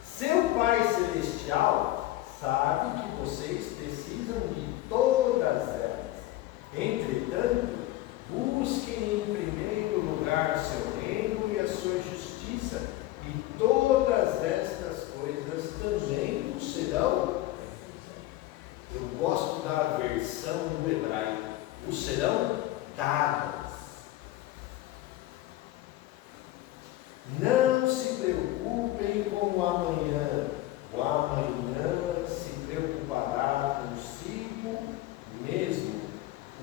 Seu Pai Celestial sabe que vocês precisam de todas elas. Entretanto, busquem em primeiro lugar seu reino e a sua justiça, e todas estas coisas também o serão. Eu gosto da versão do hebraico. O serão dadas. Não se preocupem com o amanhã. O amanhã se preocupará consigo mesmo.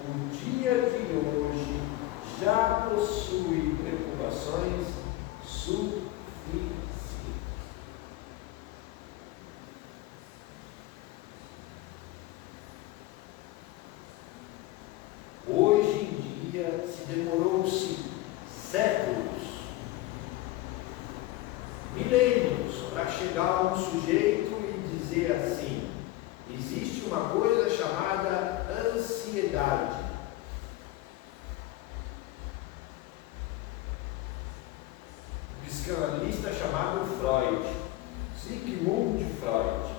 O dia de hoje já possui preocupações suficientes. Hoje em dia se demorou-se séculos, milênios, para chegar a um sujeito e dizer assim: existe uma coisa chamada ansiedade. O psicanalista chamado Freud, Sigmund Freud.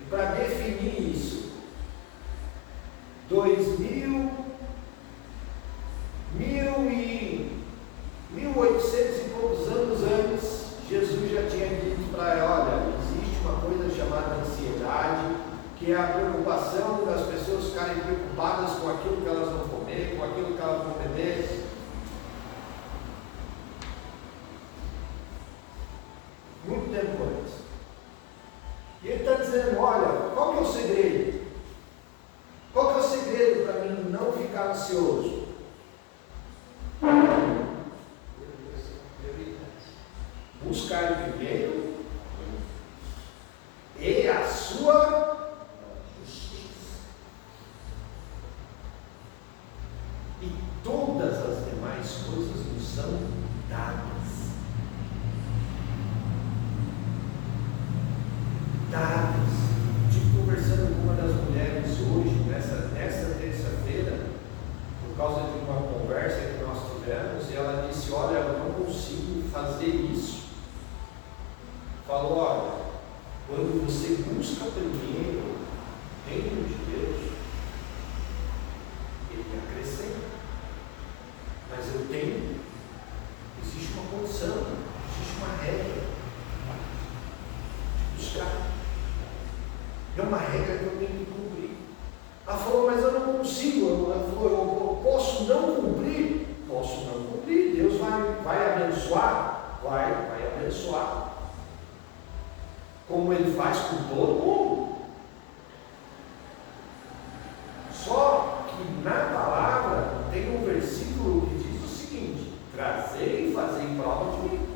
E para definir isso, 1800 e poucos anos antes, Jesus já tinha dito para ela: olha, existe uma coisa chamada ansiedade, que é a preocupação das pessoas ficarem preocupadas com aquilo que elas vão comer, com aquilo que elas vão beber. Muito tempo antes. E ele está dizendo: olha, qual que é o segredo? Qual que é o segredo para mim não ficar ansioso? Buscar primeiro e a sua justiça. E todas as demais coisas nos são dadas. Estive conversando com uma das mulheres hoje, nessa terça-feira, por causa de uma conversa que nós tivemos, e ela disse: olha, eu não consigo fazer isso. Falou: olha, quando você busca primeiro o reino de Deus, ele acrescenta. Mas existe uma com todo mundo. Só que na palavra tem um versículo que diz o seguinte: trazei e fazei prova de mim.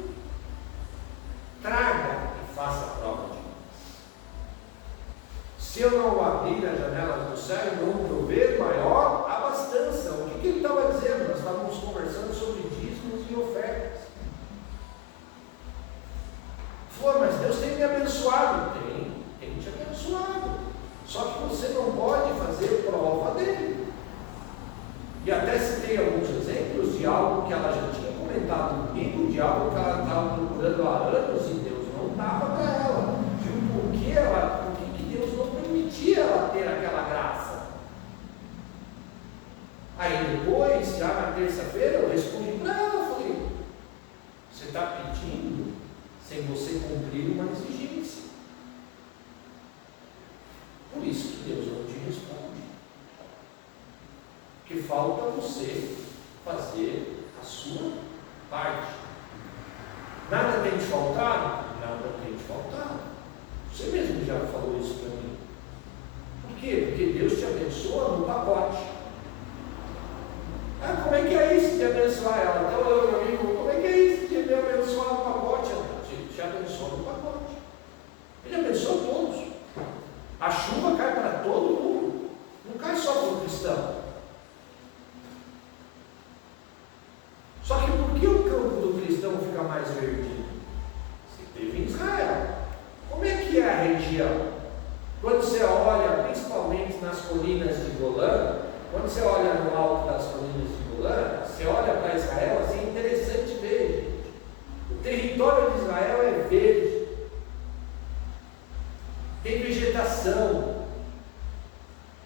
Traga e faça prova de mim. Se eu não abrir as janelas do céu e não prover maior abastança. O que ele estava dizendo? Nós estávamos conversando sobre dízimos e ofertas. Falou, mas Deus tem me abençoado. Tem te abençoado. Só que você não pode fazer prova dele. E até citei alguns exemplos de algo que ela já tinha comentado comigo, de algo que ela estava procurando há anos e Deus não dava para ela. Por que Deus não permitia ela ter aquela graça? Aí depois, já na terça-feira, eu respondi para ela, falei, você está pedindo sem você cumprir uma exigência. Por isso que Deus não te responde. Porque falta você fazer a sua parte. Nada tem te faltado? Nada tem te faltado. Você mesmo já falou isso para mim. Por quê? Porque Deus te abençoa no pacote. Ah, como é que é isso de abençoar ela? Então, meu amigo, como é que é isso de me abençoar no pacote? Te abençoa no pacote. Ele abençoa todos. A chuva cai para todo mundo. Não cai só para o cristão. Só que por que o campo do cristão fica mais verdinho? Você teve em Israel. Como é que é a região? Quando você olha, principalmente nas colinas de Golã, quando você olha no alto das colinas de Golã, você olha para Israel, assim, é interessante ver, gente. O território de Israel é verde. Tem vegetação.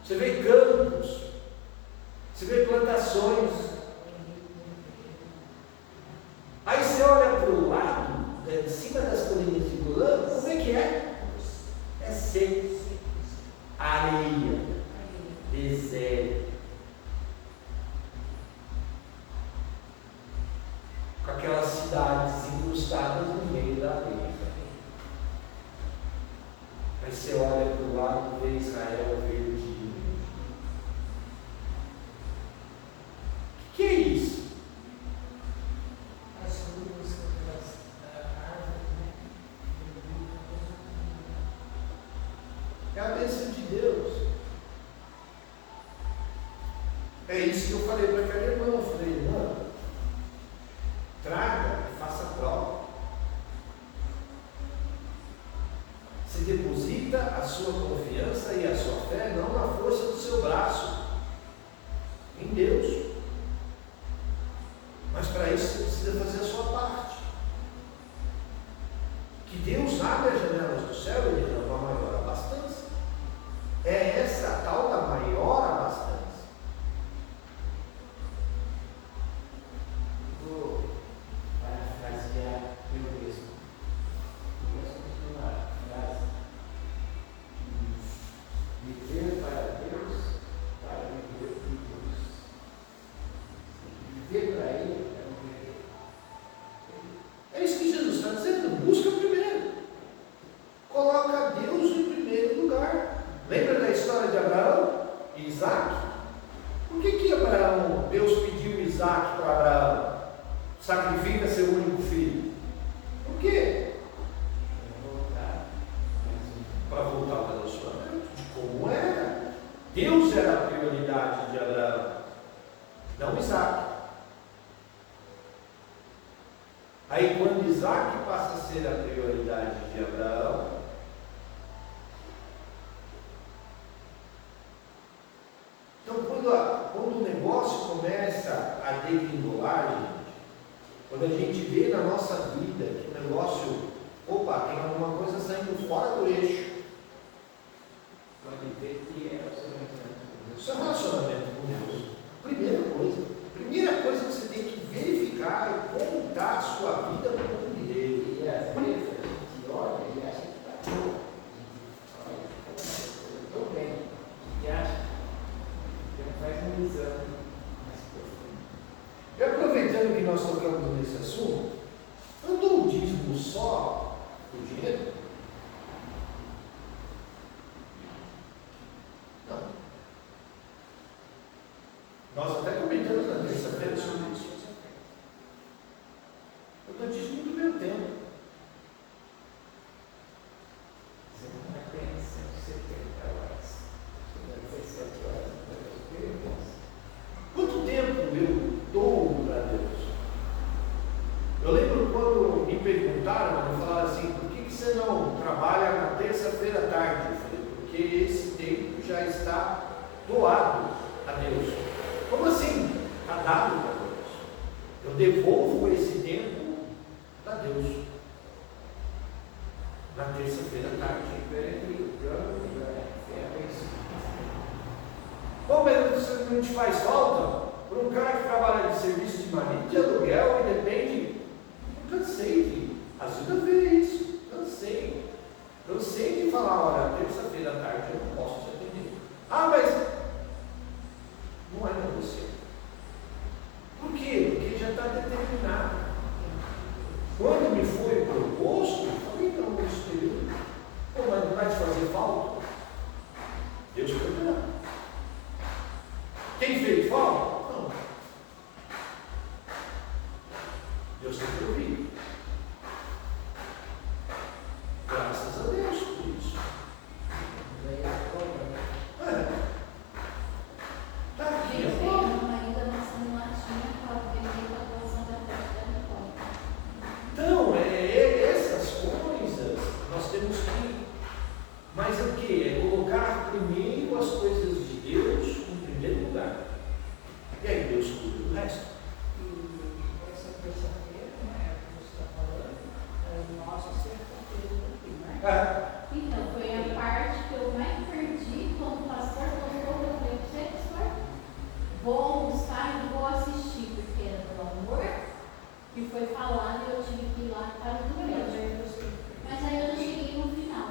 Você vê campos. Você vê plantações. Aí você olha para o lado, em cima das colinas de Golã, como é que é? É seco. Areia. Deserto. Com aquelas cidades incrustadas no meio da areia. Aí você olha para o lado e vê Israel verdinho. O que é isso? As ruas da árvore, É a bênção de Deus. É isso que eu falei para aquela irmã. Eu falei, irmã, traga e faça prova. Você deposita a sua confiança e a sua fé não na força do seu braço, em Deus. Mas para isso você precisa fazer a sua parte. Que Deus abre as janelas do céu e derrama a maior abastança. É essa a tal da maior abastança. Vou parafrasear eu mesmo. Vamos continuar a frase. Viver para Deus, para viver por Deus. Viver para Ele, para viver. É isso que Jesus está dizendo. Busca primeiro. Coloca Deus em primeiro lugar. Lembra da história de Abraão e Isaac? Por que Abraão, Deus pediu Isaac para Abraão? Sacrifica seu único filho. Por quê? Para voltar ao relacionamento de como era. Deus era a prioridade de Abraão, não Isaac. Aí quando Isaac passa a ser a prioridade de Abraão, então quando o negócio começa a degringolar, gente, quando a gente vê na nossa vida que o negócio, tem alguma coisa saindo fora do eixo, Pode ver que é o seu relacionamento com Deus. isso é um relacionamento com Deus. Primeira coisa que você tem que verificar é como está a sua vida no mundo dele. E às vezes a gente olha e acha que está bom. Olha, eu estou bem. E acha que não faz um exame mais profundo. E aproveitando que nós tocamos nesse assunto, eu dou o dízimo só por dinheiro? Nós até comentamos na terça-feira sobre isso. Eu estou dizendo do meu tempo. Quanto tempo eu dou para Deus? Eu lembro quando me perguntaram, eu falava assim, por que você não trabalha na terça-feira à tarde? Eu falei, porque esse tempo já está doado a Deus. Como assim? Está dado para Deus. Eu devolvo esse tempo para Deus. Na terça-feira à tarde. Bom, mas isso não te faz falta? Para um cara que trabalha de serviço de marido, de aluguel e depende. Eu cansei às vezes eu ver isso. Cansei de falar, olha, terça-feira à tarde eu não posso te atender. Ah, mas não é para você. Por quê? Porque já está determinado. Quando me foi proposto, eu falei, não, nesse período, pô, mas não vai te fazer falta? Deus proverá. Tem feito falta? Não. Deus tem provido. Graças a Deus por isso. Está aqui, ó. Então, essas coisas nós temos que. Mas o que? É colocar primeiro as coisas de Deus em primeiro lugar. E aí Deus cuida do resto. E essa terça-feira, né, que você está falando, é nossa sexta-feira aqui, né? Então, foi a parte que eu mais perdi quando o pastor colocou, eu falei, pastor, vou buscar e vou assistir, porque era do amor que foi falado e eu tive que ir lá para o igreja. Mas aí eu não cheguei no final.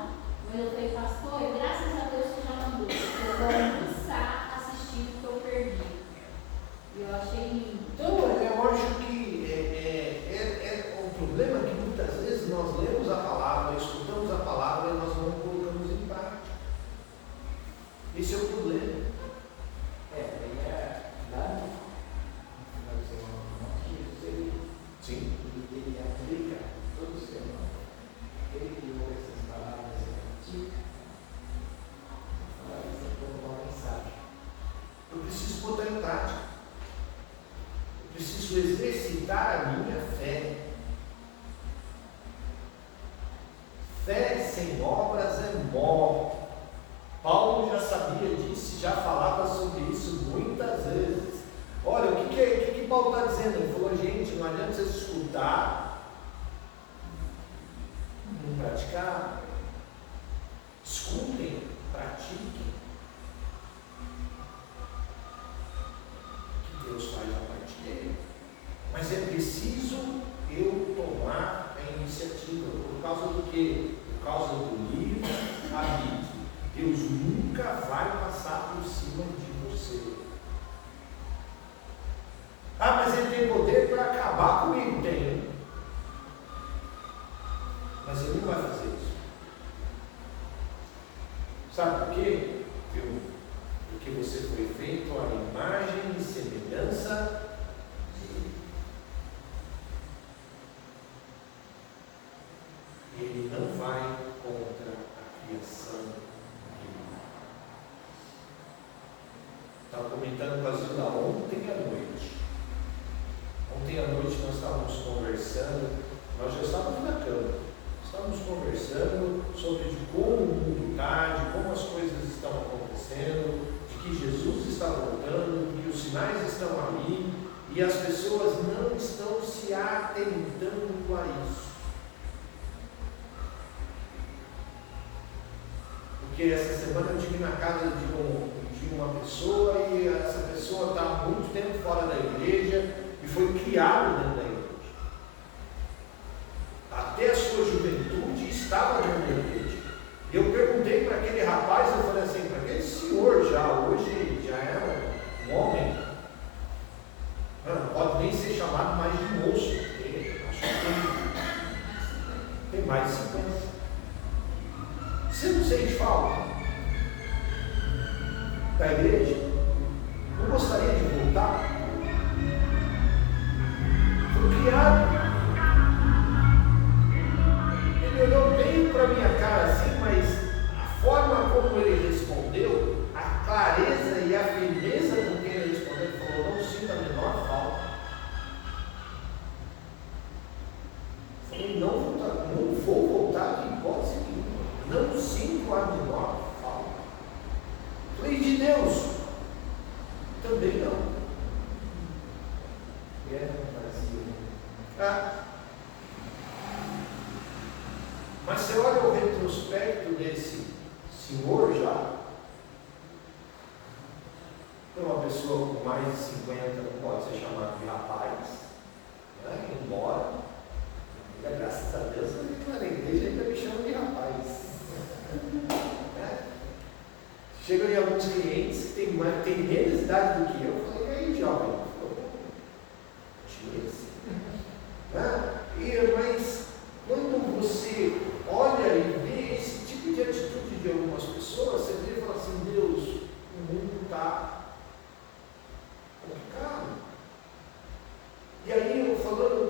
Mas eu falei, pastor, graças a Deus você já mandou, porque eu vou buscar assistir o que eu perdi. E eu achei lindo. Então, eu acho que é um problema que muitas vezes nós lemos a palavra, escutamos a palavra e nós não colocamos em prática. Esse é o problema. Lá no finalzinho, Sim. ele aplica todo o sermão. Ele criou essas palavras antigas, palavras como uma mensagem. Eu preciso botar em prática. Eu preciso exercitar a minha fé. Fé sem obras é mó. Paulo já sabia disso, já falava sobre isso muitas vezes. Olha, o que Paulo está dizendo? Ele falou, gente, não adianta vocês escutar, não praticar. Escutem, pratiquem. O que Deus faz a parte dele. Mas é preciso eu tomar a iniciativa. Por causa do quê? Por causa do livro, a Bíblia. Deus nunca vai passar por cima de você. Ah, mas ele tem poder para acabar comigo. Tem. Mas ele não vai fazer isso. Sabe por quê? Porque você foi feito à imagem e semelhança dele. Ele não vai contra a criação dele. Estava comentando com a Zilda ontem à noite. Ontem à noite nós estávamos conversando, nós já estávamos na cama, estávamos conversando sobre de como o mundo está, de como as coisas estão acontecendo, de que Jesus está voltando, que os sinais estão ali e as pessoas não estão se atentando a isso. Porque essa semana eu estive na casa de uma pessoa e essa pessoa está há muito tempo fora da igreja e foi criado dentro da igreja. Até a sua juventude estava dentro da igreja. E eu perguntei para aquele rapaz, eu falei assim, para aquele senhor já, hoje já é um homem, não pode nem ser chamado mais de moço, porque acho que tem mais de 50. Você não sente falta da igreja? Não não gostaria de voltar? Foi criado. Ele olhou bem para a minha cara assim, mas a forma como ele respondeu, a clareza e a firmeza com que ele respondeu, ele falou: não sinto a menor falta. Falei: não vou voltar de hipótese nenhuma. Não sinto a menor falta. Falei: de Deus? Também não. Mas você olha o retrospecto desse senhor já. Então, uma pessoa com mais de 50 não pode ser chamada de rapaz, né? Embora, graças a Deus, na igreja ainda me chamam de rapaz. Né? Chegam em alguns clientes que têm menos idade do que eu. Eu falei: e aí, jovem? Mas quando você olha e vê esse tipo de atitude de algumas pessoas, você vê e fala assim: Deus, o mundo está complicado. E aí,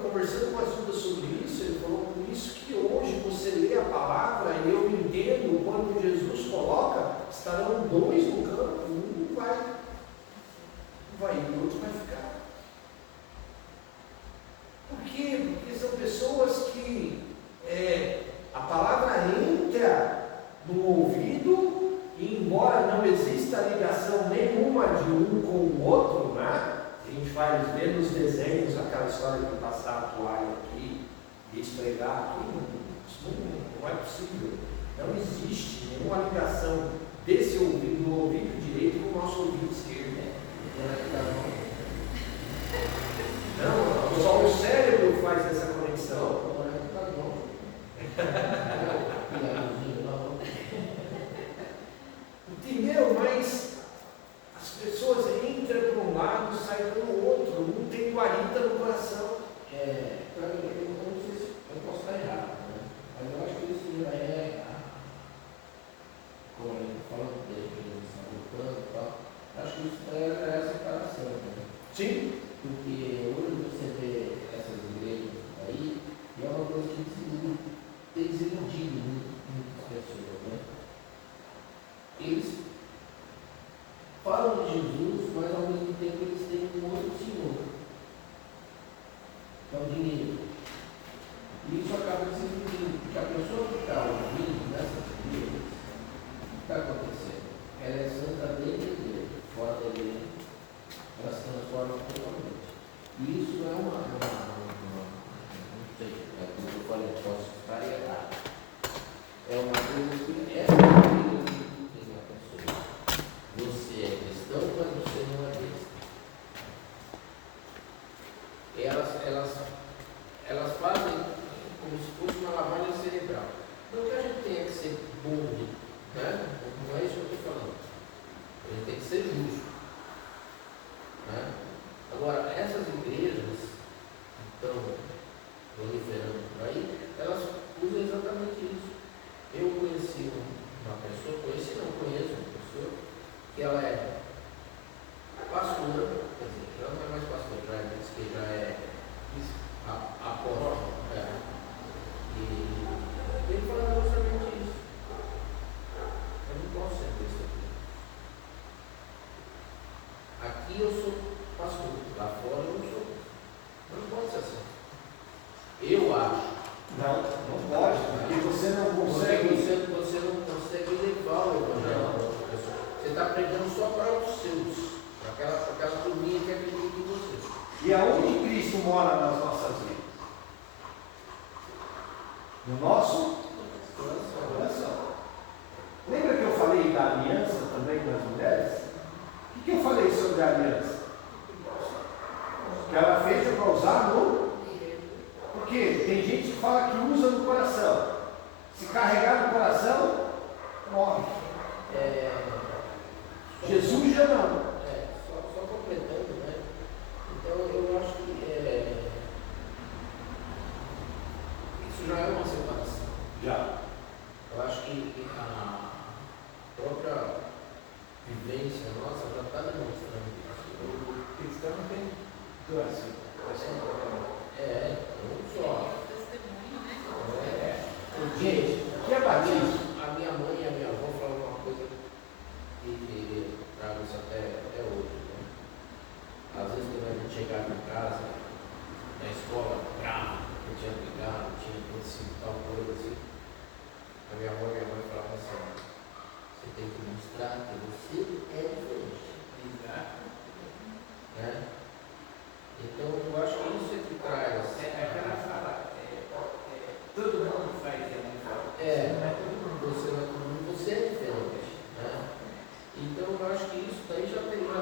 conversando com a Ajuda sobre isso, ele falou: por isso que hoje você lê a palavra e eu entendo quando Jesus coloca, estarão dois no campo, um vai e o outro vai ficar. Por quê? Porque são pessoas que a palavra entra no ouvido e, embora não exista ligação nenhuma de um com o outro, né? A gente faz ver nos desenhos aquela história de passar a toalha aqui, de esfregar aqui, isso não é possível. Não existe nenhuma ligação desse ouvido, do ouvido direito com o nosso ouvido esquerdo. Não, só o cérebro faz essa conexão. Entendeu? Mas as pessoas entram por um lado e saem pelo outro. Não tem guarita no coração. Eu não sei se eu posso estar errado, né? Mas eu acho que isso já é, como ele falando dele, que ele está voltando e tal, acho que isso é a separação, né? Sim. Porque hoje você vê essas igrejas aí, e é uma coisa que tem desiludido muitas pessoas, né? Eles falam de Jesus, mas ao mesmo tempo eles têm um outro senhor, que é o dinheiro. E isso acaba desiludindo, porque a pessoa que está ouvindo nessas igrejas, o que está acontecendo? Ela é santa dentro da igreja, fora da igreja, ela se transforma totalmente. E isso é não sei, é como eu falei, posso estar errado. É uma coisa que é uma coisa que tem na pessoa. Você é cristão, mas você não é cristão. Elas fazem como se fosse uma lavagem cerebral. Não que a gente tenha que ser burro, né? Não é isso que eu estou falando. A gente tem que ser justo. Né? Agora, essas igrejas que estão proliferando por aí, elas usam exatamente isso. Eu conheci uma pessoa, conheço uma pessoa, que ela é pastora, quer dizer, ela não é mais pastora, já diz que já é apóstolo. E ele fala justamente isso. Eu não posso ser isso aqui. Aqui eu sou pastor, lá fora eu não sou. Não pode ser assim. Eu acho. Não pode, porque você não consegue. Você não consegue levar o evangelho para outra pessoa. Você está pregando só para os seus, para aquela turminha que acredita em você. E aonde Cristo mora nas nossas vidas? No nosso coração. Lembra que eu falei da aliança também com as mulheres? O que eu falei sobre a aliança? Que ela fez para usar no. Porque tem gente que fala que usa no coração. Se carregar no coração, morre. Jesus já não. Só completando, né? Então eu acho que isso já é uma separação. Já. Eu acho que a própria vivência nossa já está demonstrando isso. Então, assim, vai ser um problema. Não só. Testemunho, né? Gente, Aqui é batismo. a minha mãe e a minha avó falavam uma coisa que trago isso até hoje, né? Às vezes quando a gente chegava em casa, na escola, bravo, não tinha brigado, não tinha acontecido tal coisa assim, a minha avó e minha mãe falavam assim, você tem que mostrar que você é diferente. Exato. Né? Então eu acho que isso é que traz. Aquela fala, todo mundo faz, não é todo mundo. Você não é todo mundo, você é diferente. Né? Então eu acho que isso daí já tem uma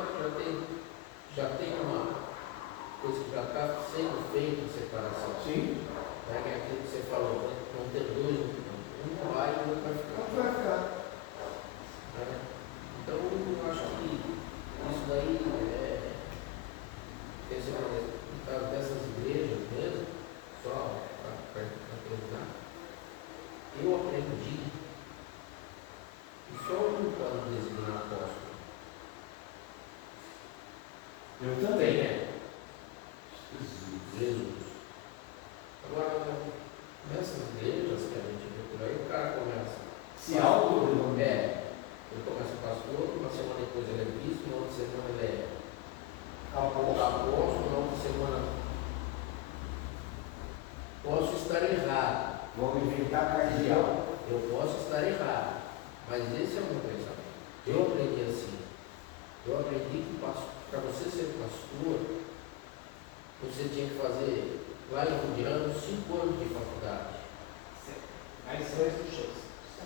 coisa que já está sendo feita a separação. Sim. Né? Que é aquilo que você falou, né? Não ter dois, um vai e o outro vai ficar. Não vai ficar. Né? Então eu acho que isso daí no caso dessas igrejas mesmo, só para terminar, eu aprendi que só um pode designar apóstolo. Eu também. Jesus. Agora, nessas igrejas que a gente vê por aí, o cara começa. Se auto-denominar. Ele começa pastor, uma semana depois ele é bispo, na outra semana ele é Apóstolo. apóstolo, na outra semana. Posso estar errado. Vamos inventar cardeal. Eu posso estar errado, mas esse é o meu pensamento. Eu aprendi assim. Eu aprendi que para você ser pastor, você tinha que fazer, lá em Rudiano, 5 anos de faculdade. Mais 6 do X.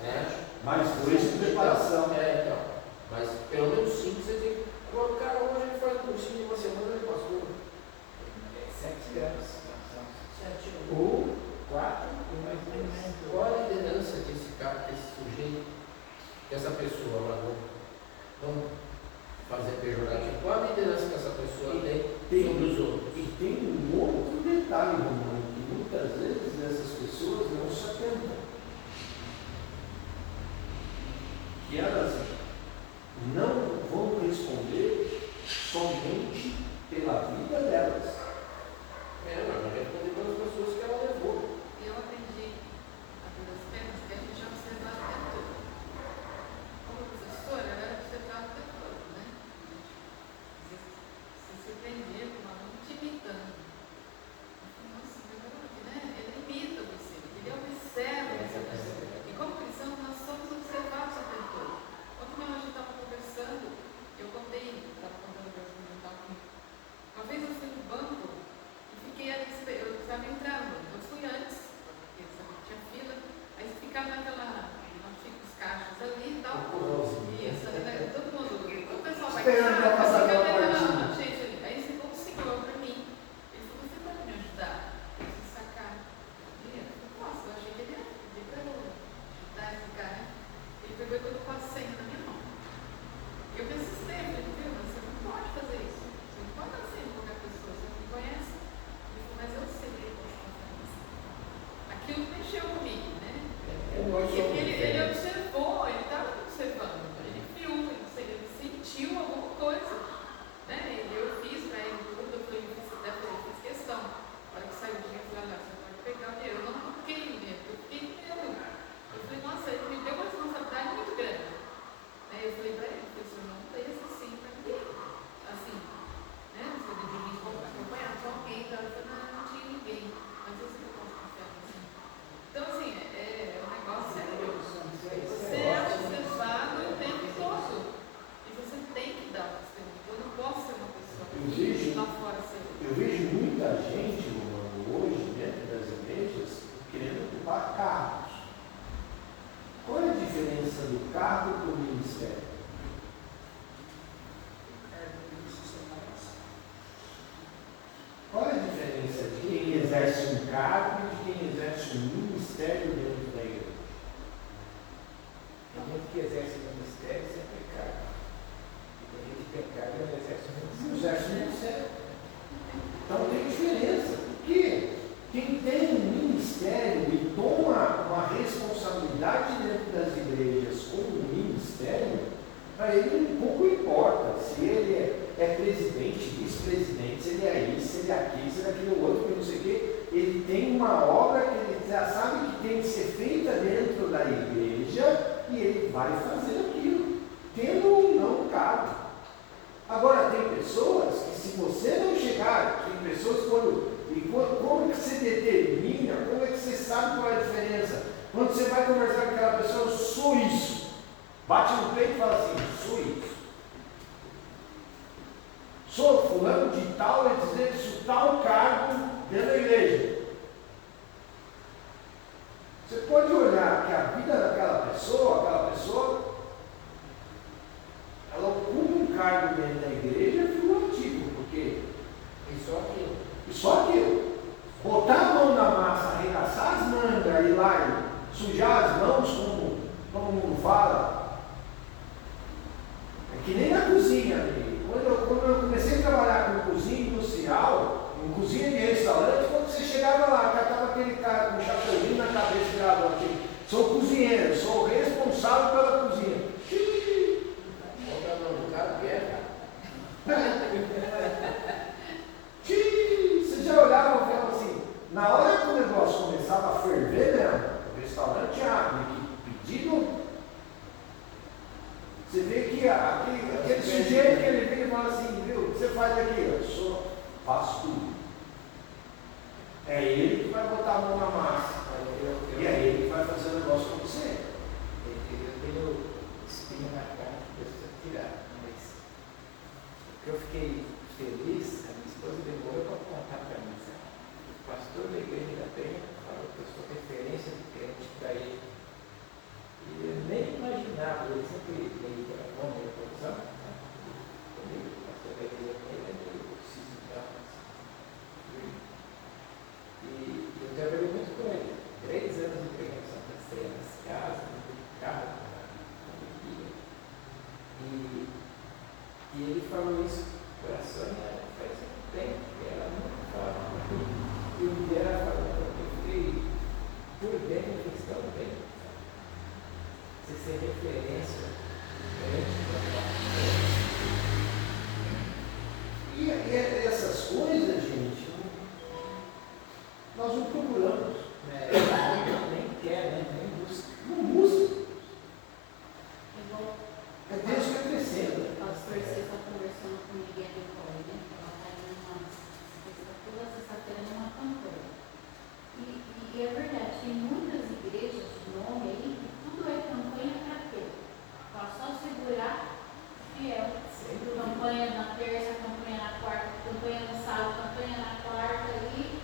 Né? Mais 2 de preparação. Então. Mas pelo menos 5 você tem que. Agora o cara hoje ele faz um cursinho de uma semana ele é pastor. 7 anos. 7 Ou 4 e mais 2. Qual a liderança que esse cara, que esse sujeito, que essa pessoa, ela não fazer pejorativo, qual a liderança que essa pessoa tem sobre os outros? E tem um outro detalhe, Romano, que muitas vezes essas pessoas não se atentam. Que elas não vão responder somente pela vida delas. Ela vai responder pelas pessoas que ela levou. Eu aprendi a duras penas que a gente já observava o tempo todo. Como professora, eu era observada o tempo todo, né? Se surpreendia com um aluno te imitando. Eu falei, nossa, meu garoto, né? Ele imita você, ele observa essa pessoa. E como cristãos, nós somos observados o tempo todo. Ontem mesmo a gente estava conversando, eu estava contando para as meninas que estavam comigo. Uma vez eu fui no banco e fiquei ali, eu estava entrando, eu fui antes, porque sabia que tinha fila, aí você ficava naquela, onde ficam os caixas ali e tal. Isso, né? Todo mundo, o pessoal vai Esperando pra passar pela naquela gente ali. Aí chegou um senhor para mim, ele falou, você pode me ajudar? Eu fui sacar dinheiro. Eu falei, nossa, eu achei que ele ia pedir para eu ajudar a ficar, né? Ele pegou e colocou a senha na minha mão. Eu persistei, eu falei, viu, mas você não pode fazer isso. Você não pode dar senha para qualquer pessoa, você não me conhece. Ele falou, mas eu sei que você está fazendo isso. Aquilo mexeu comigo, né? Porque ele observou, ele estava observando, ele viu, ele sentiu alguma coisa. Né? E eu fiz para ele tudo, eu falei, eu fiz questão. A hora que saiu o dinheiro, eu falei, olha, você pode pegar o dinheiro. Eu não toquei no dinheiro, eu fiquei com medo. Eu falei, nossa, ele me deu uma responsabilidade muito grande. Aí eu falei para ele, professor, não fez assim para ninguém. Assim, né? Você deve vir acompanhar só alguém, então eu falei, não tinha ninguém. Mas eu sei que eu posso confiar assim. Então, assim, é um negócio sério. Você é observado o tempo todo. E você tem que dar o testemunho. Eu não posso ser uma pessoa que lá fora ser. Eu vejo muita gente, Romano, hoje, dentro das igrejas, querendo ocupar cargos. Qual é a diferença do cargo para o ministério? Qual é a diferença de quem exerce um cargo e de quem exerce um ministério dentro da igreja? Tem gente que exerce o ministério sem ter cargo. E tem gente que tem cargo e não exerce o ministério. Não exerce o ministério. Então tem diferença. Porque quem tem um ministério e toma uma responsabilidade dentro das igrejas como um ministério, para ele pouco importa se ele é presidente, vice-presidente, se ele é isso, se ser daqui, ser daquele outro, que não sei o quê. Ele tem uma obra que ele já sabe que tem que ser feita dentro da igreja e ele vai fazer aquilo, tendo ou não cargo. Agora, tem pessoas que, se você não chegar, tem pessoas como é que você determina, como é que você sabe qual é a diferença? Quando você vai conversar com aquela pessoa, eu sou isso. Bate no peito e fala assim, sou isso. Sou fulano de tal, exerço tal cargo dentro da igreja. Você pode olhar que a vida daquela pessoa, ela ocupa um cargo dentro da igreja figurativo, porque E só aquilo. só aquilo. Botar a mão na massa, arregaçar as mangas, ir lá e sujar as mãos, como todo mundo fala, é que nem na cozinha. Quando eu comecei a trabalhar com cozinha industrial, em cozinha de restaurante, quando você chegava lá, catava aquele cara com um chapeuzinho na cabeça gravando aqui, sou cozinheiro, sou responsável pela cozinha. Qual é o nome do cara? Guerra. Você já olhava e falava assim, na hora que o negócio começava a ferver mesmo, o restaurante abre, pedido, você vê que aquele sujeito que ele vem e fala assim, viu, o que você faz aqui? Eu faço tudo. É ele que vai botar a mão na massa. E é ele que vai fazer o negócio com você. Eu tenho espinho na cara que eu preciso tirar, mas o que eu fiquei feliz, a minha esposa demorou para contar para mim. Sabe? O pastor da igreja da Penha falou que eu sou referência de crente para ele. E eu nem imaginava, ele sempre veio para a minha posição, comigo, o pastor da igreja da Penha, ele cisne da E eu trabalhei muito com ele. 3 anos de pregação nas cenas, casa, no carro, na família. E ele falou isso para a Sônia faz um tempo, que ela nunca falava comigo. E um dia ela falou para mim, eu fiquei por dentro da questão bem. Você ser referência diferente E essas coisas, gente, nós não procuramos. nem quer, né? Nem busca. Não busca. Igual É Deus que vai crescendo. o pastor você está conversando com o Miguel de Corre, né? Ela está indo toda sexta-feira numa campanha. E é verdade, tem muitas igrejas de nome aí, que tudo é campanha para quê? Para só segurar fiel. Campanha na terça, campanha na quarta, campanha no sábado, campanha na quarta e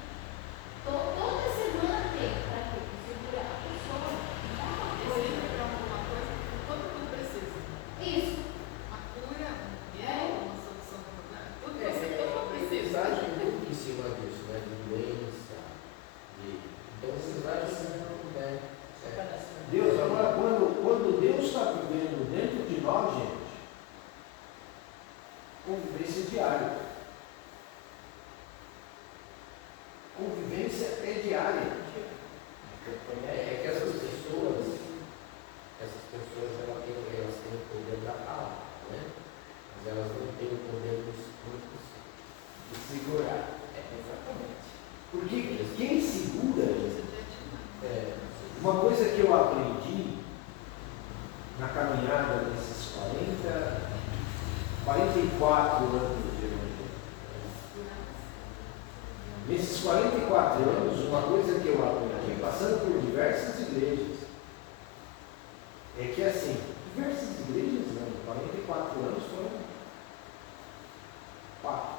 toda semana tem para quê? Para segurar a pessoa. Não é uma Esse coisa. livro é uma coisa que todo mundo precisa. Isso. A cura, uma solução do problema, tudo todo mundo Vocês precisa. agem muito em cima disso, né? De doença. Então vocês agem não puder. Deus, agora, quando Deus está vivendo dentro de nós, gente, convivência diária. Convivência é diária. É que essas pessoas elas têm o poder da palavra, né? Mas elas não têm o poder dos frutos de segurar. Exatamente. Porque quem segura, É, uma coisa que eu aprendi na caminhada desses 44 anos de evangelho. Nesses 44 anos, uma coisa que eu aprendi, passando por diversas igrejas, é que assim, diversas igrejas não, 44 anos foram 4.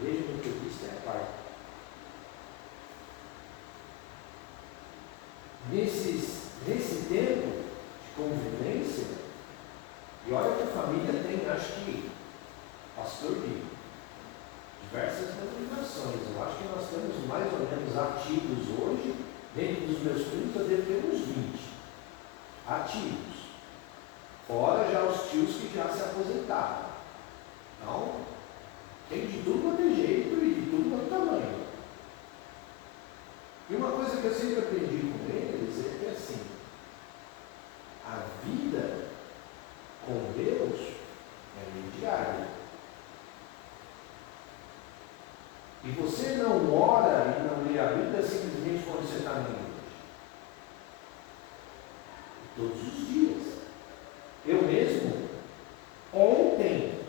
Igreja metodista é a quarta. Nesse tempo de convivência, e olha que a família tem, acho que, pastor de diversas denominações. Eu acho que nós temos mais ou menos ativos hoje, dentro dos meus primos, eu devo ter uns 20 ativos. Fora já os tios que já se aposentaram. Então, tem de tudo quanto é jeito e de tudo quanto é tamanho. E uma coisa que eu sempre aprendi com eles é que assim, a vida com Deus é diária. não ora e não lê a Bíblia simplesmente quando você está na igreja. Todos os dias. Eu mesmo, ontem,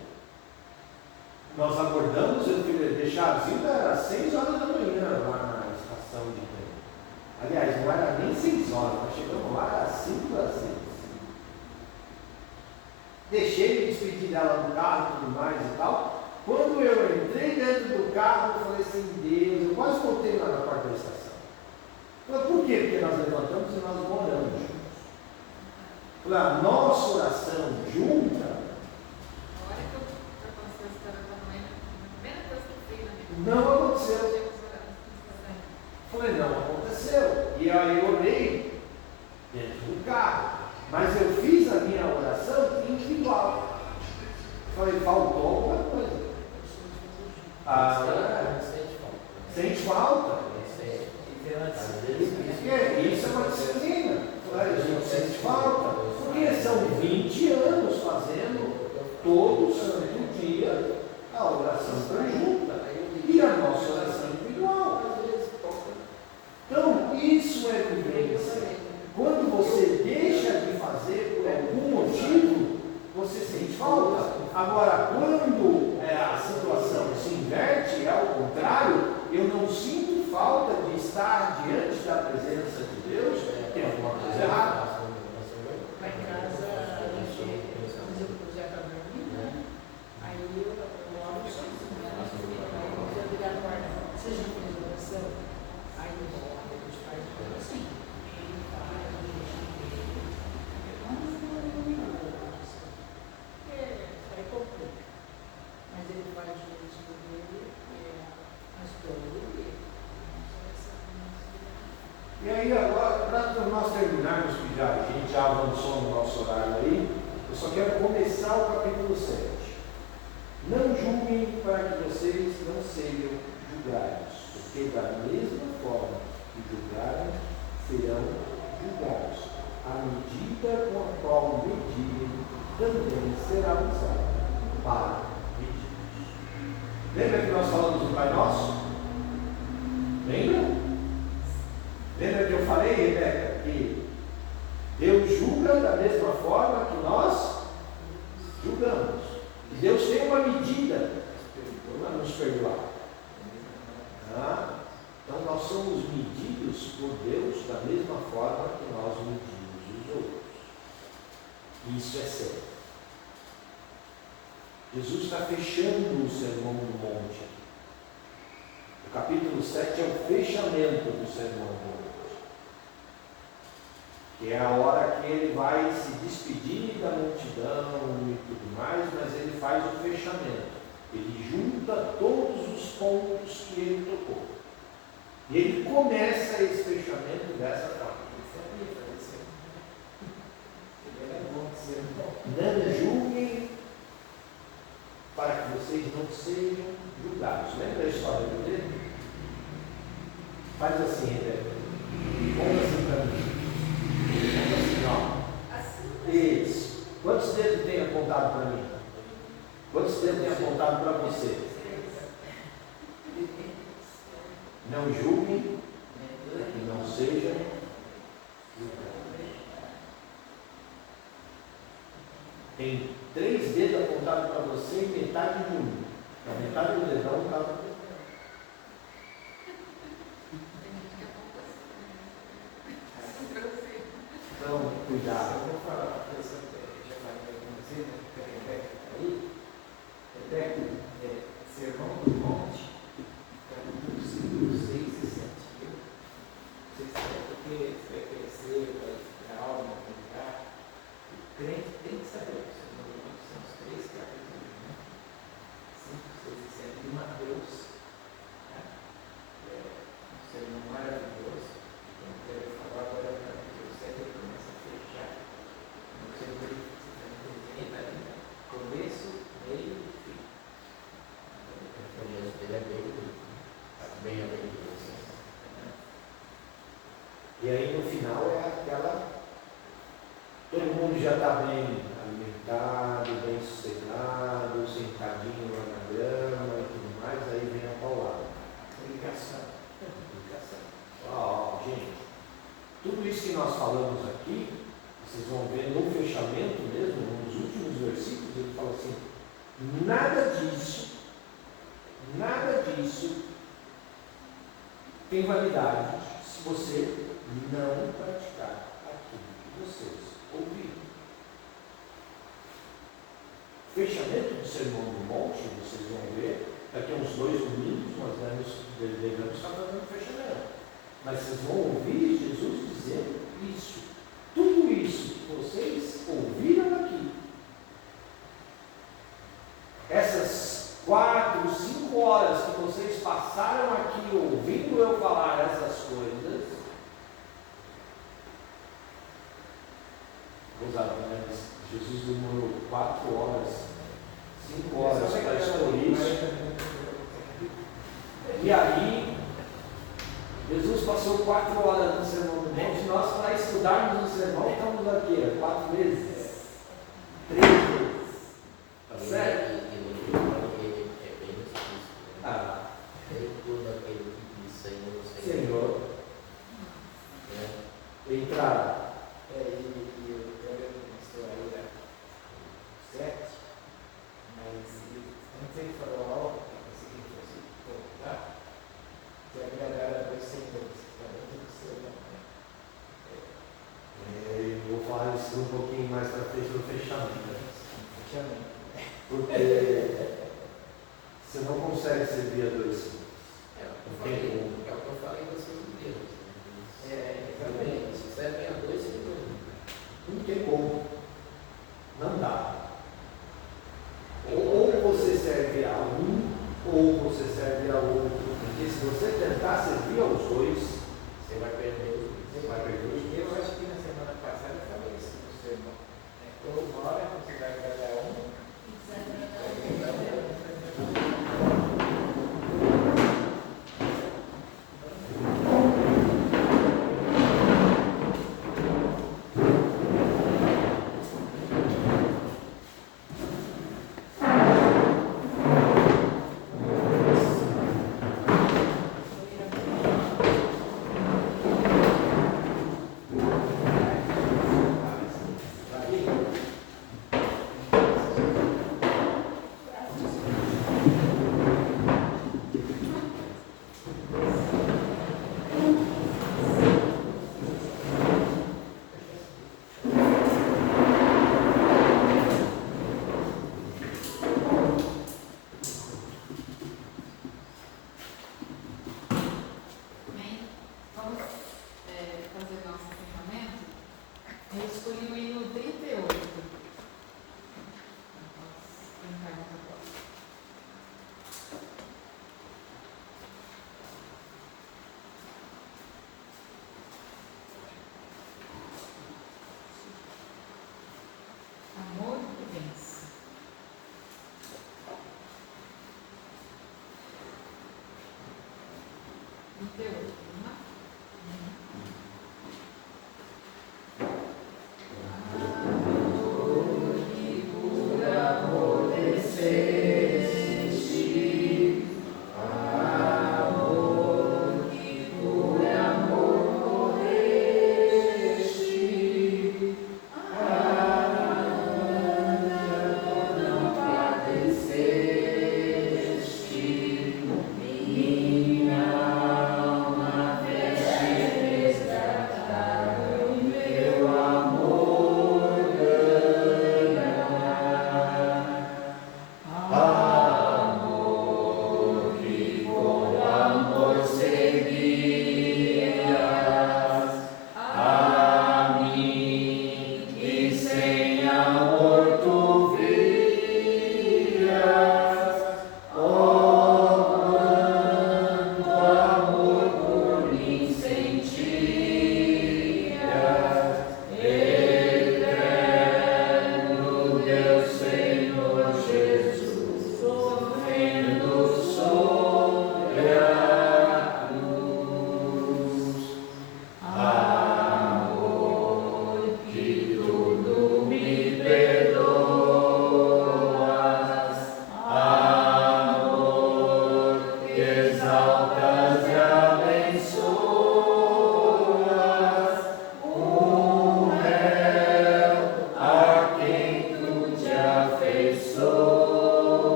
nós acordamos, eu fui deixar a Zilda, era 6 horas da manhã lá na estação de trem. Aliás, não era nem 6 horas, nós chegamos lá às 5 das 6. Deixei, me despedir dela no carro e tudo mais e tal. Quando eu entrei dentro do carro, eu falei assim, Deus, eu quase voltei lá na porta da estação. Falei, por quê? Porque nós levantamos e nós moramos juntos. Falei, a nossa oração junta. A hora que eu passei a história com a mãe, a primeira coisa que eu fiz na minha vida, Não aconteceu. eu chego orando. Falei, não aconteceu. E aí eu orei dentro do carro. Mas eu fiz a minha oração individual. Falei, faltou alguma coisa. Sente falta. Isso é uma disciplina. A gente sente falta. Porque são 20 anos fazendo todo santo dia a oração conjunta. E a nossa oração individual. Então, isso é vivência. Quando você deixa de fazer por algum motivo, você sente falta. Agora, quando a situação se inverte, é o contrário, eu não sinto falta de estar diante da presença de Deus, tem alguma coisa errada. Lá em casa, a gente fazia o projeto da minha, né? Aí eu oro sozinha, né? Aí eu ligar no ar, você já fez oração? Aí a gente faz assim. Ele faz, aí complica. Mas ele faz o jeitinho dele, mas todo dia. E aí, agora, para nós terminarmos, que já, a gente já avançou no nosso horário aí, eu só quero começar o capítulo 7. Não julguem para que vocês não sejam julgados, porque da mesma forma que julgarem, serão julgados. A medida com a qual medirem também será usada para medir. Lembra que nós falamos do Pai Nosso? Lembra? Lembra que eu falei, Rebeca, que Deus julga da mesma forma que nós julgamos. E Deus tem uma medida para nos perdoar. Então nós somos medidos por Deus da mesma forma que nós medimos os outros. Isso é sério. Jesus está fechando o Sermão do Monte. O capítulo 7 é o fechamento do Sermão do Monte. Que é a hora que ele vai se despedir da multidão e tudo mais, mas ele faz o fechamento. Ele junta todos os pontos que ele tocou. E ele começa esse fechamento dessa forma. Não julguem para que vocês não sejam julgados. Lembra a história dele? Faz assim, Rebeca. Conta assim para mim. Conta assim, ó. Isso. Quantos dedos tem apontado para mim? Quantos dedos tem apontado para você? Não julguem para que não sejam julgados. Tem 3 dedos apontados para você e metade de um. A metade do dedão está para você. Então, cuidado. Eu vou falar uma coisa, já falei algumas vezes, né, que a Rebeca está aí. Rebeca, Sermão do Monte, capítulo 6 e 7. Você sabe porque você vai crescer, vai ficar alma, vai ficar. O crente tem que saber. O Sermão do Monte são os 3 capítulos, né? 5, 6 e 7 de Mateus. Né? Um sermão maravilhoso. Eu quero falar agora para o 7, ele começa a fechar. Não sei o que você está entendendo ali. Começo, meio e fim. O gesto dele é Aplicação. Gente, tudo isso que nós falamos aqui, vocês vão ver no fechamento mesmo, nos últimos versículos, ele fala assim: nada disso tem validade se você não praticar aquilo que vocês ouviram. Fechamento do Sermão do Monte, vocês vão ver, daqui a uns 2 domingos nós devemos estar fazendo fechamento. Mas vocês vão ouvir Jesus dizendo isso. Tudo isso que vocês ouviram aqui, essas 4, 5 horas que vocês passaram aqui ouvindo eu falar essas coisas, Jesus demorou 4 horas, 5 horas para expor isso. E aí, Jesus passou 4 horas no Sermão do Monte, nós para estudarmos o sermão estamos aqui, 4 meses, 3 meses. Tá certo? E no livro ele é bem explícito. Tem tudo aquele que diz Senhor. Entraram. E o programa começou aí às 7, mas antes ele falou algo, eu pensei que ele fosse voltar, que agradaram a dois senhores, que está dentro do seu nome. Eu vou falar isso um pouquinho mais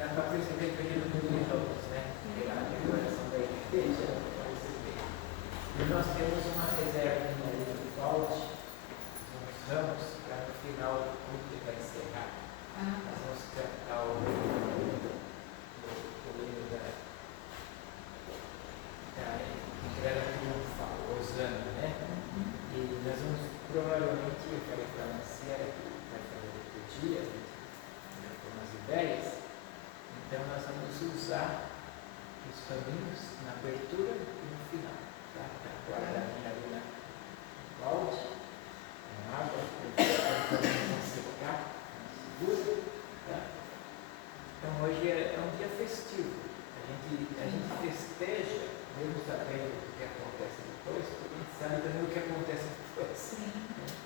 Dá para perceber que ele não mudou, né? Pela decoração da igreja, dá para perceber. E nós temos uma reserva ali no vault, uns ramos, para no final do culto que vai encerrar. Nós vamos cantar o hino da Entrega Triunfal, Osana, né? E nós vamos provavelmente, eu falei para a Marcia, que vai fazer outro dia, né, com umas ideias. Então nós vamos usar os caminhos na abertura e no final. Tá? Agora ali na balde, com água, para não secar, segura. Tá? Então hoje é um dia festivo. A gente festeja, mesmo sabendo o que acontece depois, porque a gente sabe também o que acontece depois.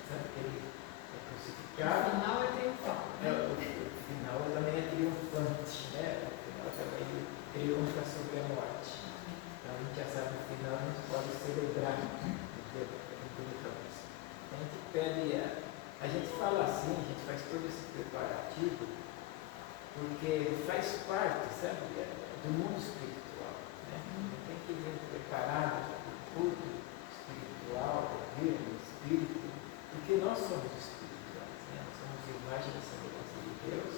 Sabe que ele é crucificado. O final é triunfal. O final também é triunfante, né? O final também triunfa sobre a morte. Então a gente já sabe que no final a gente pode celebrar o dia da triunfância. A gente pede, a gente fala assim, a gente faz todo esse preparativo, porque faz parte, sabe, do mundo espiritual. Né? A gente tem que vir preparado para o culto espiritual, para vir no espírito, porque nós somos espirituais, né? Nós somos a imagem e semelhança de Deus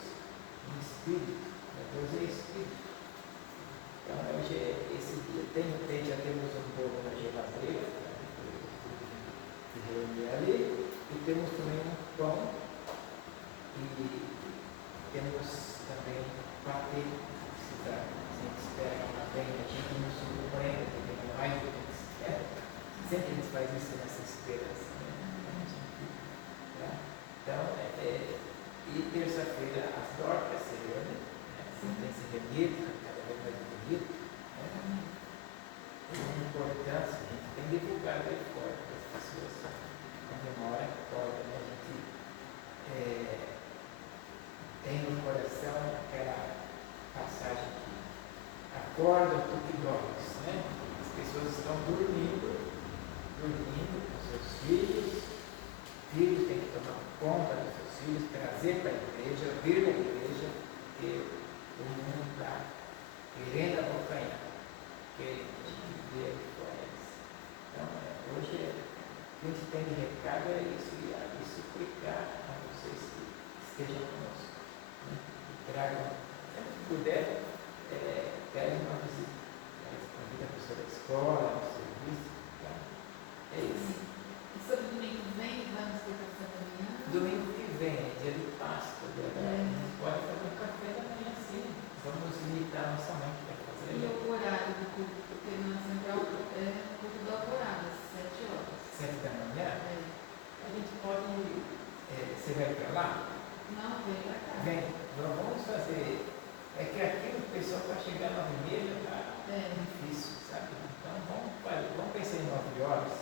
em espírito. Né? Deus é espírito. Então hoje é esse dia. Já temos um pouco na geladeira, que reunir ali, e temos também um pão, e temos também patê, se a gente espera que venha, a gente não surpreenda, que venha mais do que a gente espera. Sempre a gente faz isso nessa esperança. Né? Tá? Então, e terça-feira as dorcas se reúnem, né? Sempre tem se reunido, cada vez mais bonito. Né? É uma importância, a gente tem divulgado aí fora, para as pessoas comemoram, acordam, né? A gente tem no coração aquela passagem que acorda tu que dormes, né? As pessoas estão dormindo com seus filhos têm que tomar conta dos seus filhos, trazer para a igreja, vir na igreja, porque o mundo está querendo abocanhar, querendo viver fora isso. Então, hoje o que a gente tem de recado é isso, e suplicar a vocês que estejam conosco. Tragam, se puder, peguem uma visita. Convida a pessoa da escola, do serviço. Tá? É isso. E sobre domingo que vem, vamos ter café da manhã? Domingo que vem, é dia de Páscoa. A gente pode fazer um café da manhã, sim. Vamos imitar a nossa mãe que vai fazer. E o horário do culto? Porque na central é o culto do alvorada, às 7 horas. 7 da manhã? A gente pode. Você vai para lá? Não, vem pra cá. Vem, vamos fazer. É que aqui o pessoal para chegar 9h30 está difícil, sabe? Então vamos pensar em 9 horas,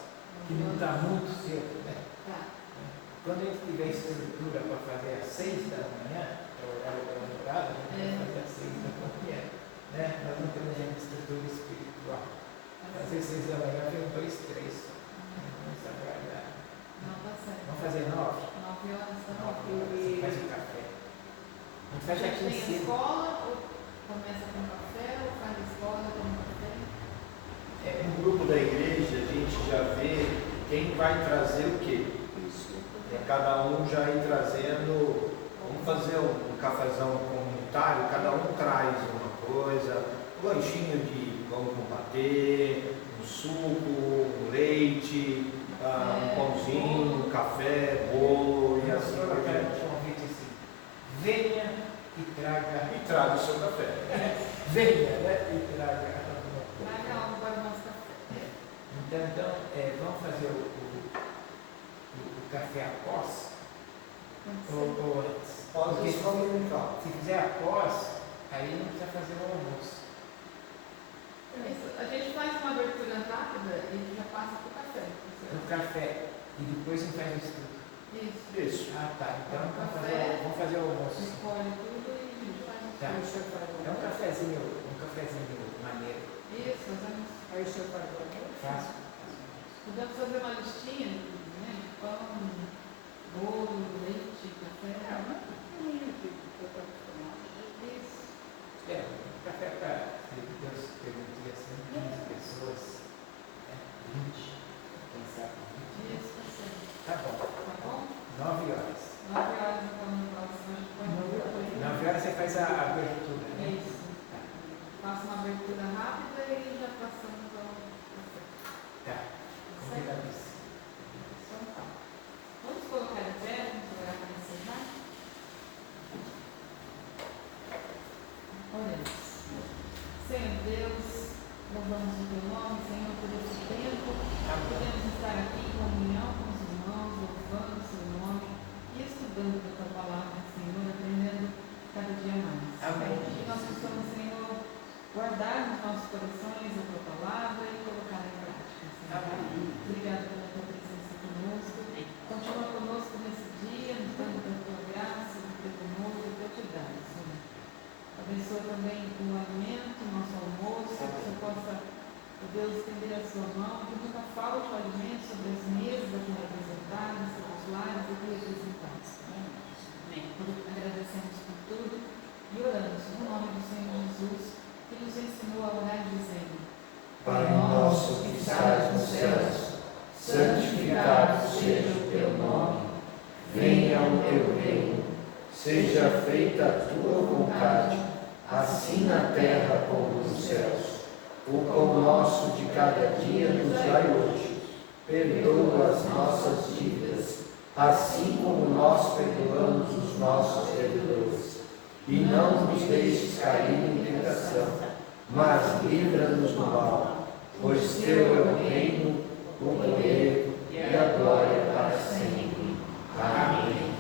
que não está muito cedo, né? Tá. Quando a gente tiver estrutura para fazer às 6 da manhã, que é o horário da namorada, a gente vai fazer às 6 da manhã. Né? Nós não temos ainda estrutura espiritual. Às vezes 6 da manhã vem 2, 3. Vamos aguardar. Não, tá certo. Vamos fazer 9? 9 horas da 9 horas, você faz o café. A gente faz aqui em tem a cima. escola, ou começa com café, ou faz a escola e toma café? No grupo da igreja, a gente já vê quem vai trazer o quê. Cada um já ir trazendo, vamos fazer um cafezão comunitário, cada um traz uma coisa, um lanchinho de pão com patê, um suco, um leite, um pãozinho, um café, bolo e assim por Eu quero diante. um convite assim, venha e traga. E traga o seu café. Venha, né? E traga alguma coisa. Traga algo para o nosso café. Então vamos fazer o café após ou antes? Pode Porque ser dominical. se fizer após, aí não precisa fazer o almoço. Isso, a gente faz uma abertura rápida e já passa para o café. No café. E depois não faz o estudo. Isso. Isso. Ah, tá. Então Café. vamos fazer o almoço. Escolhe tudo e faz o Tá. Aí o senhor faz É um cafezinho maneiro. Isso, fazemos. Aí o senhor faz o almoço? Faço. Podemos fazer uma listinha, né? De pão, bolo, leite, café. Não, mas não é que eu estou acostumado. Isso. até para Deus permitir assim 15 pessoas, né? 20, quem sabe 20. Isso, tá certo. Tá bom. Tá bom? 9 horas. 9 horas então no próximo, a gente põe 9 horas você faz a abertura, né? Isso. Faça uma abertura rápida e já passamos ao. Tá. Combinadíssimo. Então tá. Vamos colocar em pé, vamos orar para encerrar? Oremos. Senhor Deus, louvamos o teu nome, Senhor, por esse tempo. Podemos estar aqui em comunhão com os irmãos, louvando o seu nome e estudando a tua palavra, Senhor, aprendendo cada dia mais. Amém. Que nós possamos, Senhor, guardar nos nossos corações a tua palavra e colocar em prática, Senhor. Amém. Obrigada pela tua presença conosco. Continua conosco nesse dia, nos dando da tua graça, do teu amor e da tua cuidado, Senhor. Abençoa também o alimento, o nosso almoço, que o Senhor possa, ó Deus, estender a sua mão, que nunca falte o alimento sobre as mesas aqui representadas, sobre os lares aqui representados. Amém. Agradecemos por tudo e oramos no nome do Senhor Jesus, que nos ensinou a orar dizendo: Pai nosso que estás nos céus, santificado seja o teu nome. Venha o teu reino. Seja feita a tua vontade, assim na terra como nos céus. O pão nosso de cada dia nos dai hoje. Perdoa as nossas dívidas, assim como nós perdoamos os nossos devedores. E não nos deixes cair em tentação, mas livra-nos do mal, pois teu é o reino, o poder e a glória para sempre. Amém.